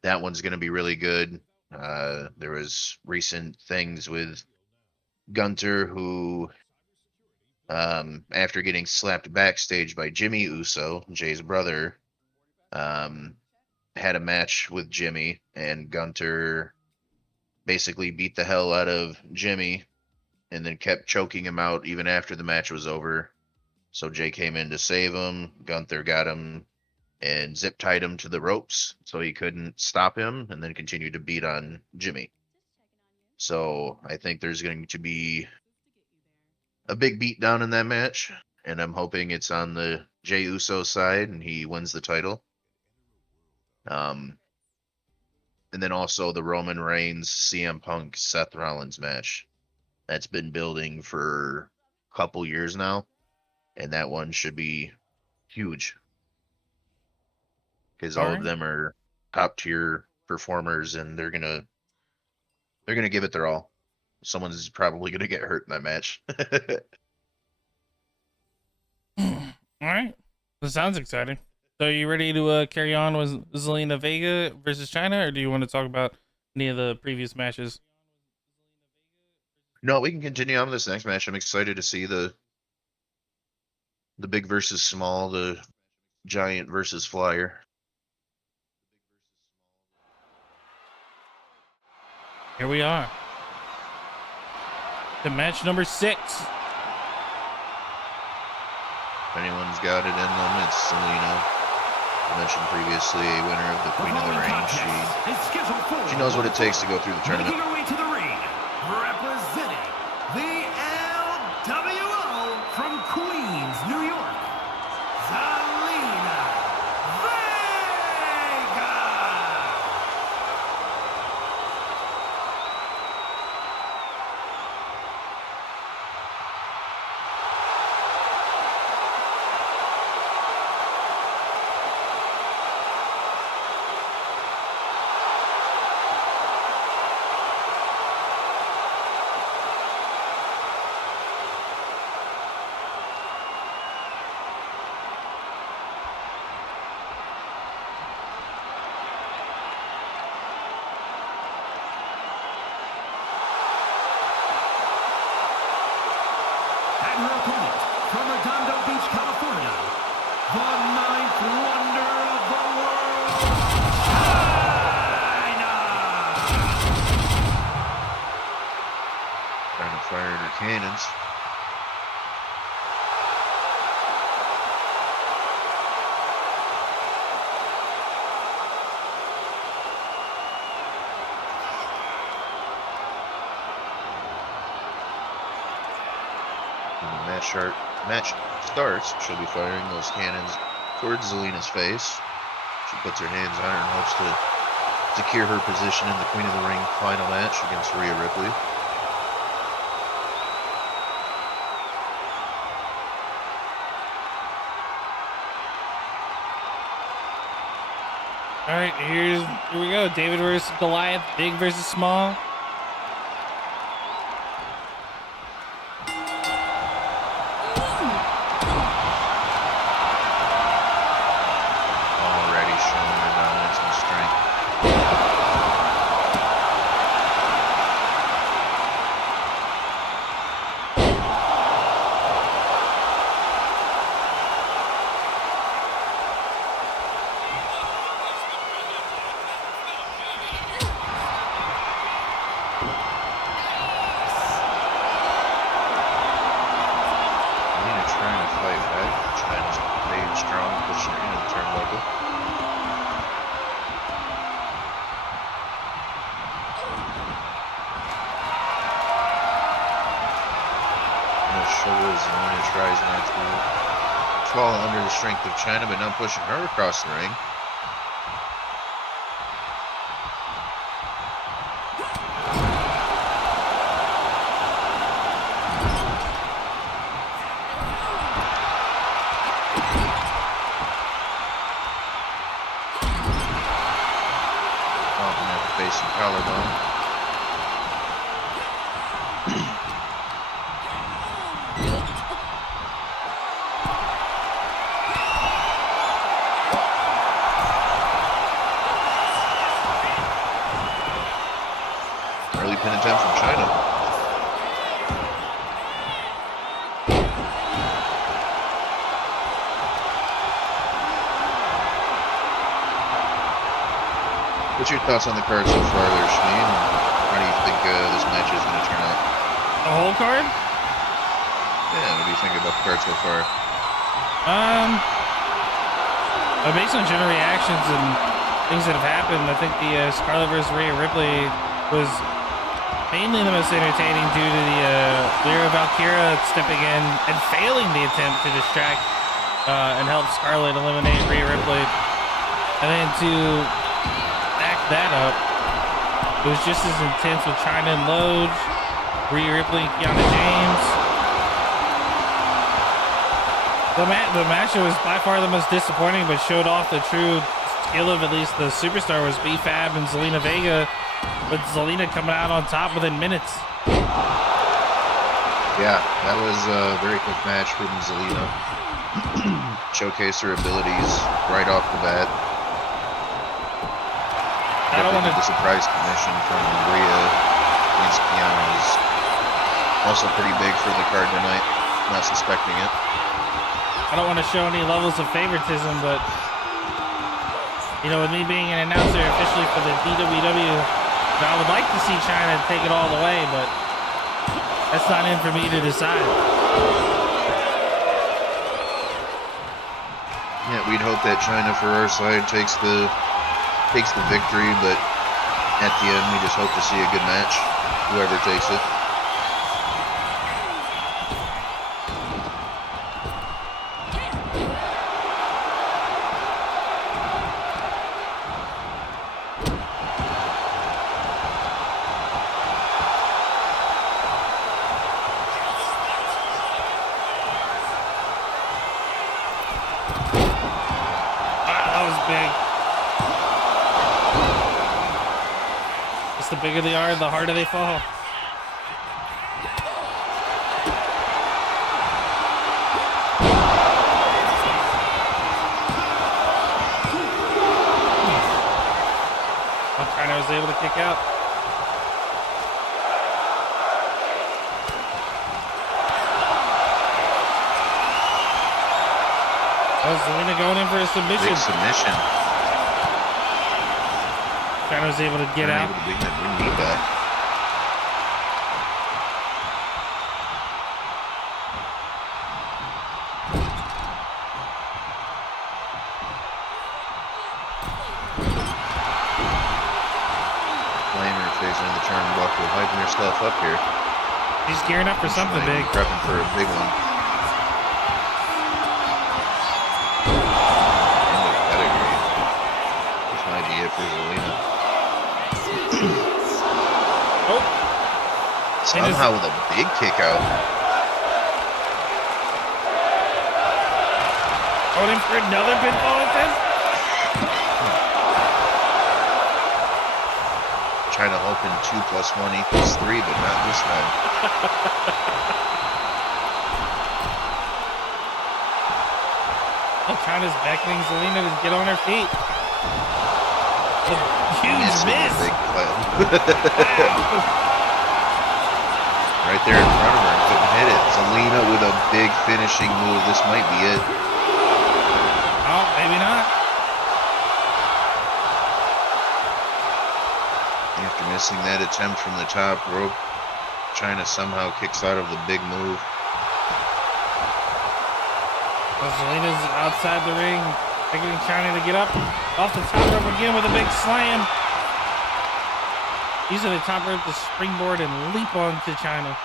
that one's going to be really good. There was recent things with Gunther who, after getting slapped backstage by Jimmy Uso, Jay's brother, had a match with Jimmy, and Gunther basically beat the hell out of Jimmy and then kept choking him out even after the match was over. So Jay came in to save him. Gunther got him and zip tied him to the ropes so he couldn't stop him, and then continued to beat on Jimmy. So I think there's going to be a big beat down in that match, and I'm hoping it's on the Jey Uso side and he wins the title. And then also the Roman Reigns, CM Punk, Seth Rollins match. That's been building for a couple years now, and that one should be huge because all of them are top tier performers, and they're gonna give it their all. Someone's probably gonna get hurt in that match. All right, that sounds exciting. So, are you ready to carry on with Zelina Vega versus Chyna, or do you want to talk about any of the previous matches? No, we can continue on with this next match. I'm excited to see the big versus small, the giant versus flyer. Here we are. The match number 6. If anyone's got it in them, it's Zelina. I mentioned previously a winner of the Queen of the Ring. She knows what it takes to go through the tournament. Making her way to the ring, representing the LWO from Queens, New York, Zelina Vega. And her opponent from Redondo Beach, California, the ninth wonder of the world, Chyna. Trying to fire her cannons. When the match starts, she'll be firing those cannons towards Zelina's face. She puts her hands on her and hopes to secure her position in the Queen of the Ring final match against Rhea Ripley. All right, here we go. David versus Goliath, big versus small. Zelina tries not to fall under the strength of Chyna, but not pushing her across the ring. Bumping at the face and collarbone. Pin attempt from Chyna. What's your thoughts on the card so far there, Shmeen? How do you think this match is going to turn out? The whole card? Yeah, what do you think about the card so far? Based on general reactions and things that have happened, I think the Scarlett vs. Rhea Ripley was mainly the most entertaining due to the Lyra Valkyria stepping in and failing the attempt to distract and help Scarlett eliminate Rhea Ripley. And then to back that up, it was just as intense with Chyna and Loge, Rhea Ripley and Kiana James. The match was by far the most disappointing, but showed off the true skill of at least the superstar was B-Fab and Zelina Vega, with Zelina coming out on top within minutes. Yeah, that was a very quick match from Zelina. Showcased her abilities right off the bat. I don't want to. The surprise submission from Rhea against Kiana was also pretty big for the card tonight. Not suspecting it. I don't want to show any levels of favoritism, but you know, with me being an announcer officially for the DWWF, I would like to see Chyna take it all the way, but that's not in for me to decide. Yeah, we'd hope that Chyna for our side takes the victory, but at the end we just hope to see a good match, whoever takes it. The bigger they are, the harder they fall. Chyna was able to kick out. Zelina going in for a submission. Big submission. Chyna was able to get out. Able to bring that knee back. Flamer facing the turnbuckle, hyping herself up here. She's gearing up for something big. Prepping for a big one. Idea for Zelina. Oh! Somehow with a big kick out. Going in for another pinfall attempt. Chyna hoping 2 + 1 = 3, but not this time. Oh, Chyna's beckoning Zelina to get on her feet. A huge miss. Big Wow. Right there in front of her and couldn't hit it. Zelina with a big finishing move. This might be it. Oh, maybe not. After missing that attempt from the top rope, Chyna somehow kicks out of the big move. Well, Zelina's outside the ring, getting Chyna to get up off the top rope again with a big slam. Using the top rope to springboard and leap onto Chyna.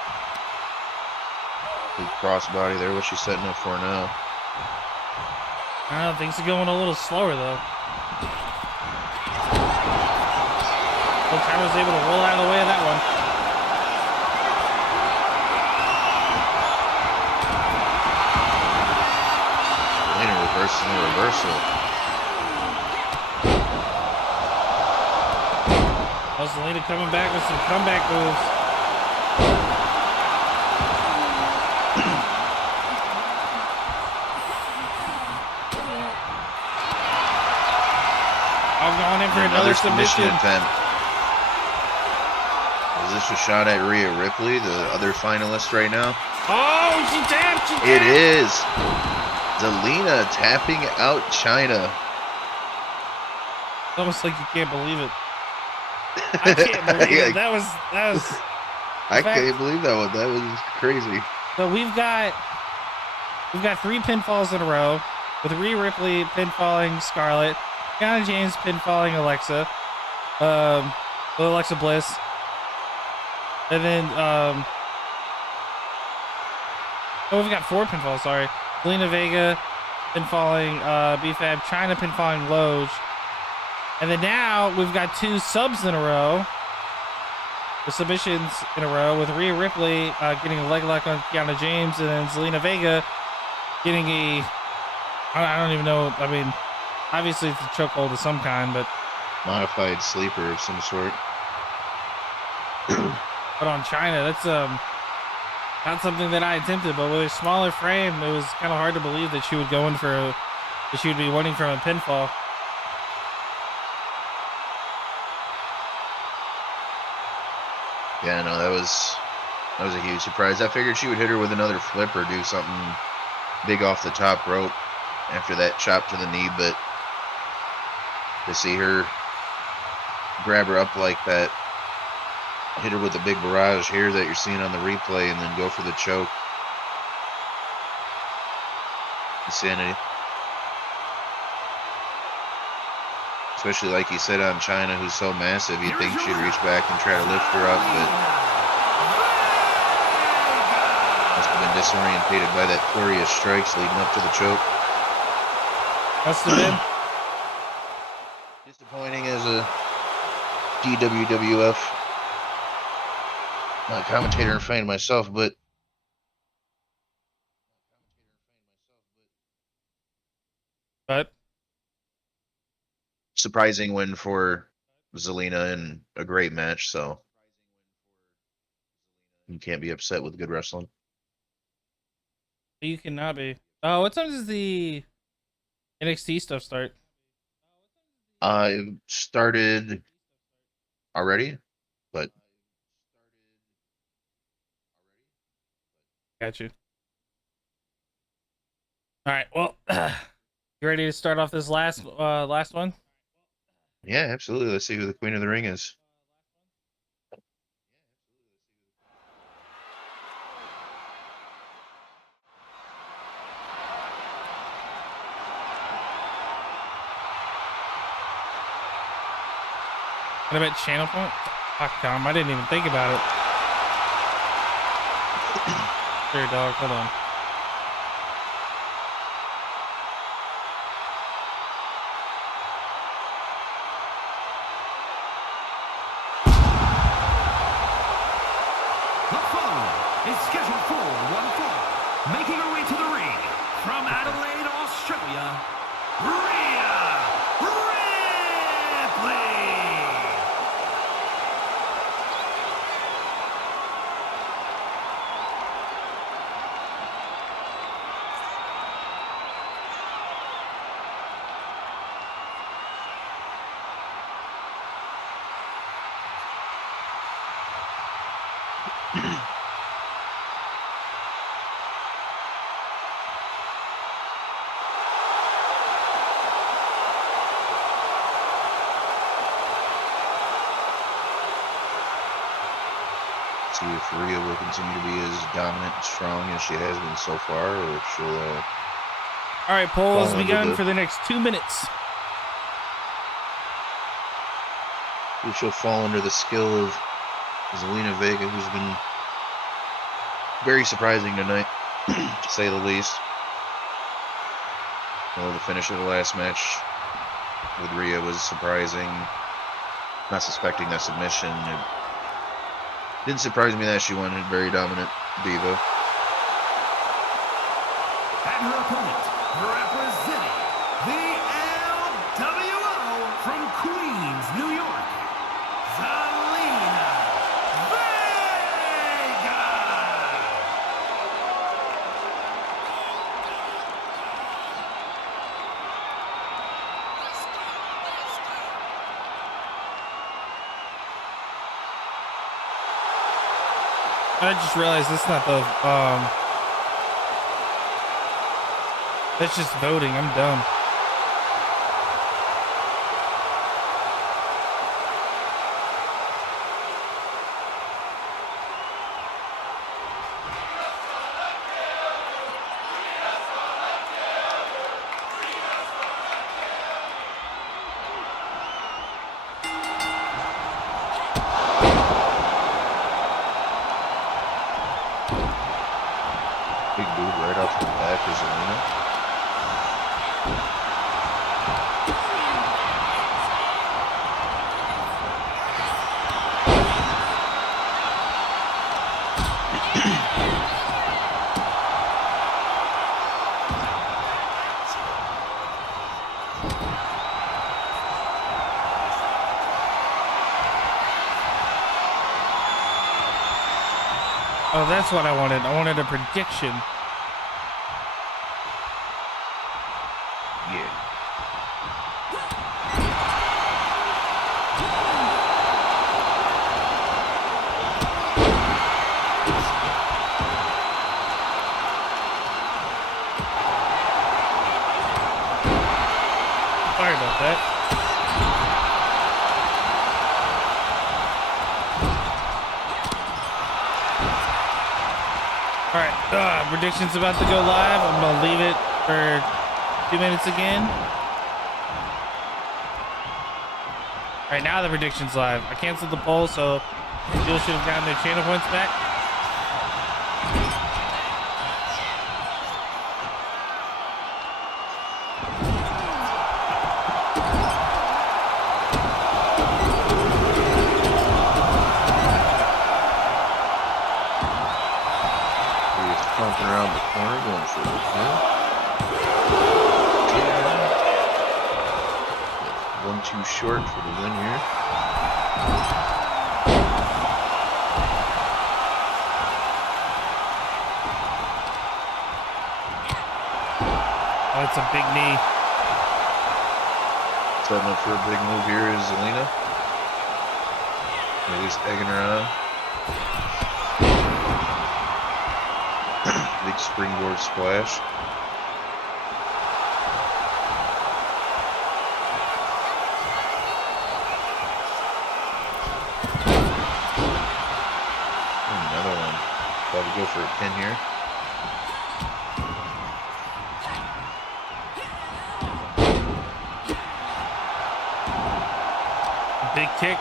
Big crossbody there. What's she setting up for now? Things are going a little slower though. Chyna was able to roll out of the way of that one. Zelina reversing the reversal. Zelina coming back with some comeback moves. I'm going in for another submission attempt. Is this a shot at Rhea Ripley, the other finalist right now? Oh, she tapped! It is. Zelina tapping out Chyna. It's almost like you can't believe it. I can't believe it. That was. I can't believe that one. That was crazy. So we've got 3 pinfalls in a row with Rhea Ripley pinfalling Scarlett, Kiana James pinfalling Alexia, Alexa Bliss, and then we've got 4 pinfalls. Sorry, Zelina, Vega pinfalling B-Fab, Chyna pinfalling Loge. And then now we've got 2 subs in a row, the submissions in a row, with Rhea Ripley getting a leg lock on Kiana James, and then Zelina Vega getting I don't even know. I mean, obviously it's a chokehold of some kind, but modified sleeper of some sort. But on Chyna, that's not something that I attempted. But with a smaller frame, it was kind of hard to believe that she would go in that she would be winning from a pinfall. Yeah, no, that was a huge surprise. I figured she would hit her with another flip or do something big off the top rope after that chop to the knee, but to see her grab her up like that, hit her with the big barrage here that you're seeing on the replay, and then go for the choke. Insanity. Especially like you said on Chyna, who's so massive, you'd think she'd reach back and try to lift her up, but must have been disorientated by that flurry of strikes leading up to the choke. Must have been. Disappointing as a DWWF commentator and fan myself, but surprising win for Zelina and a great match, so you can't be upset with good wrestling. You cannot be. Oh, what time does the NXT stuff start? It started already, but got you. All right. Well, you ready to start off this last one? yeah, absolutely. Let's see who the Queen of the Ring is. What about channel point? Fuck, Tom, I didn't even think about it. Sure, dog. Hold on. The following is scheduled for one fall. Making her way to the ring from Adelaide, Australia, Rhea Ripley. See if Rhea will continue to be as dominant and strong as she has been so far, or if she'll All right, poll has Fall under begun the- for the next 2 minutes. if she'll fall under the skill of Zelina Vega, who's been very surprising tonight. to say the least. Well, the finish of the last match with Rhea was surprising. Not suspecting that submission. It didn't surprise me that she won. A very dominant diva. And her opponent, representing the LWO from Queens, New York, Zelina Vega. I just realized that's not the that's just voting. I'm dumb. Big boot right off the back for Zelina. Oh, that's what I wanted. I wanted a prediction. Yeah. Sorry about that. All right, predictions about to go live. I'm gonna leave it for 2 minutes again. All right, now the predictions live. I canceled the poll, so people should have gotten their channel points back. Pumping around the corner, going for the pin. 1-2 short for the win here. Oh, it's a big knee. Setting up for a big move here is Zelina. At least egging her on. Big springboard splash. Another one. Probably go for a pin here. Big kick.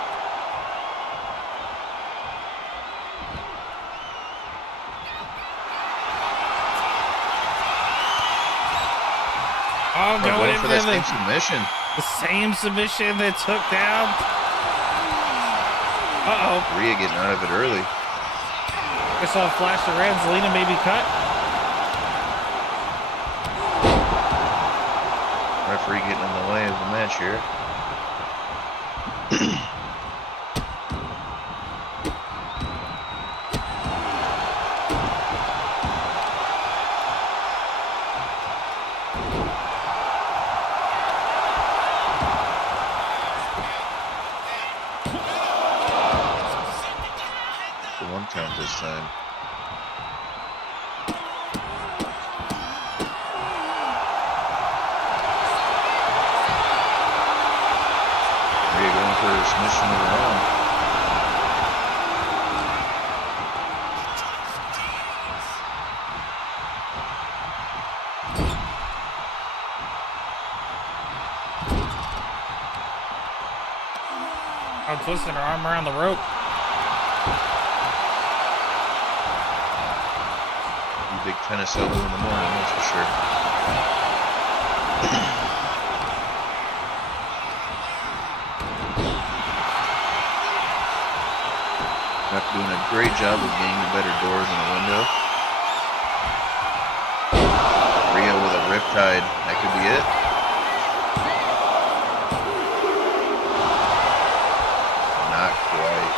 Oh, going in for for that the same submission. same submission that took down. Uh-oh. Rhea getting out of it early. I saw a flash of red. Zelina may be cut. Referee getting in the way of the match here. Count this time. Rhea going for a submission of her own. I'm twisting her arm around the rope. big tennis elbow in the morning, that's for sure. Not doing a great job of getting the better doors in the window. Rhea with a riptide, that could be it. Not quite.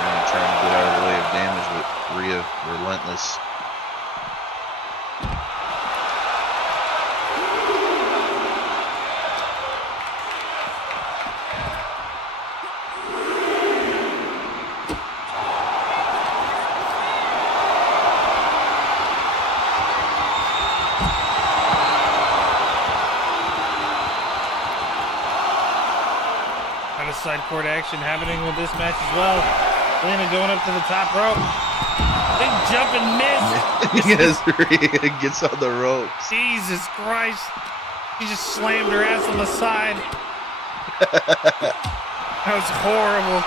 Rhea trying to get out of the way of damage, but Rhea relentless. Side court action happening with this match as well. Zelina going up to the top rope. Big jump and miss. Yes, Rhea gets on the ropes. Jesus Christ. She just slammed her ass on the side. That was horrible.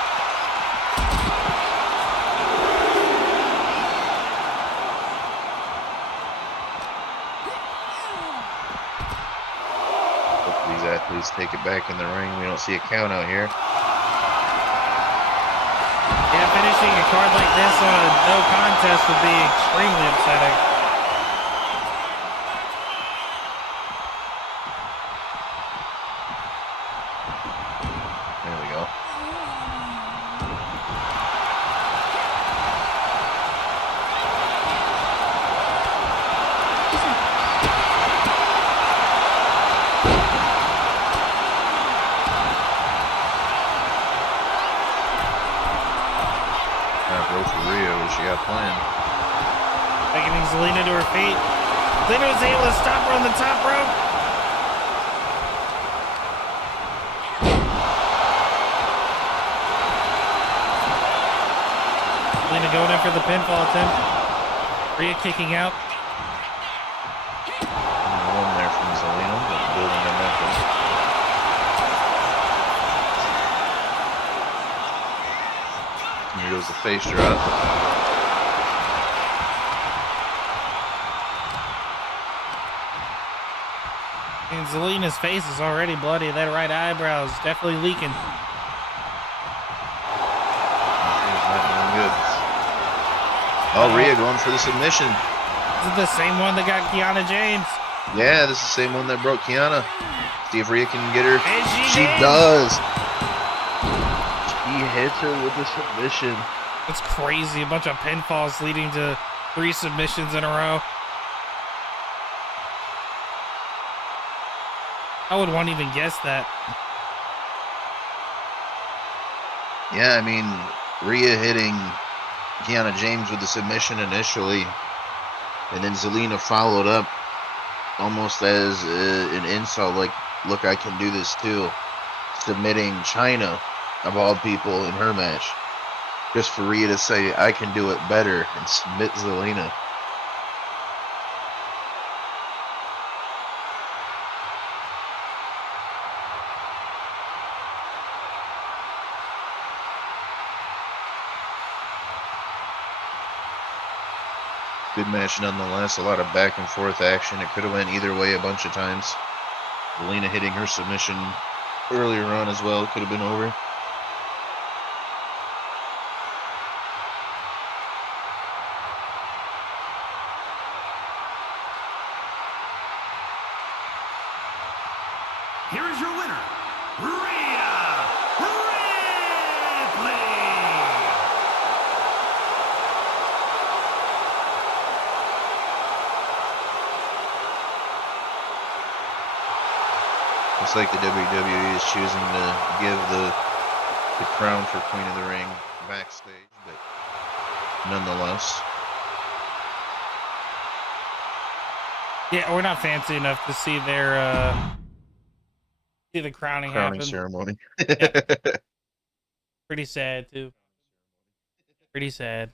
These athletes take it back in the ring. We don't see a count out here. Yeah, finishing a card like this on a no contest would be extremely upsetting. There we go. She got planned. Beckoning Zelina to her feet. Zelina was able to stop her on the top rope. Zelina going in for the pinfall attempt. Rhea kicking out. One there from Zelina, but building momentum. Here goes the face drop. And Zelina's face is already bloody. That right eyebrow is definitely leaking. She's not doing good. Oh, Rhea going for the submission. This is the same one that got Kiana James. Yeah, this is the same one that broke Kiana. See if Rhea can get her. And She does. He hits her with the submission. That's crazy. A bunch of pinfalls leading to 3 submissions in a row. How would one even guess that? Yeah, I mean, Rhea hitting Kiana James with the submission initially, and then Zelina followed up almost as an insult, like, look, I can do this too. Submitting Chyna, of all people, in her match. Just for Rhea to say, I can do it better, and submit Zelina. Good match nonetheless. A lot of back and forth action. It could have went either way a bunch of times. Zelina hitting her submission earlier on as well. Could have been over. Here is your winner, Rhea Ripley. Looks like the WWE is choosing to give the crown for Queen of the Ring backstage, but nonetheless. Yeah, we're not fancy enough to see their see the crowning happen. Ceremony. Yep. Pretty sad too. Pretty sad.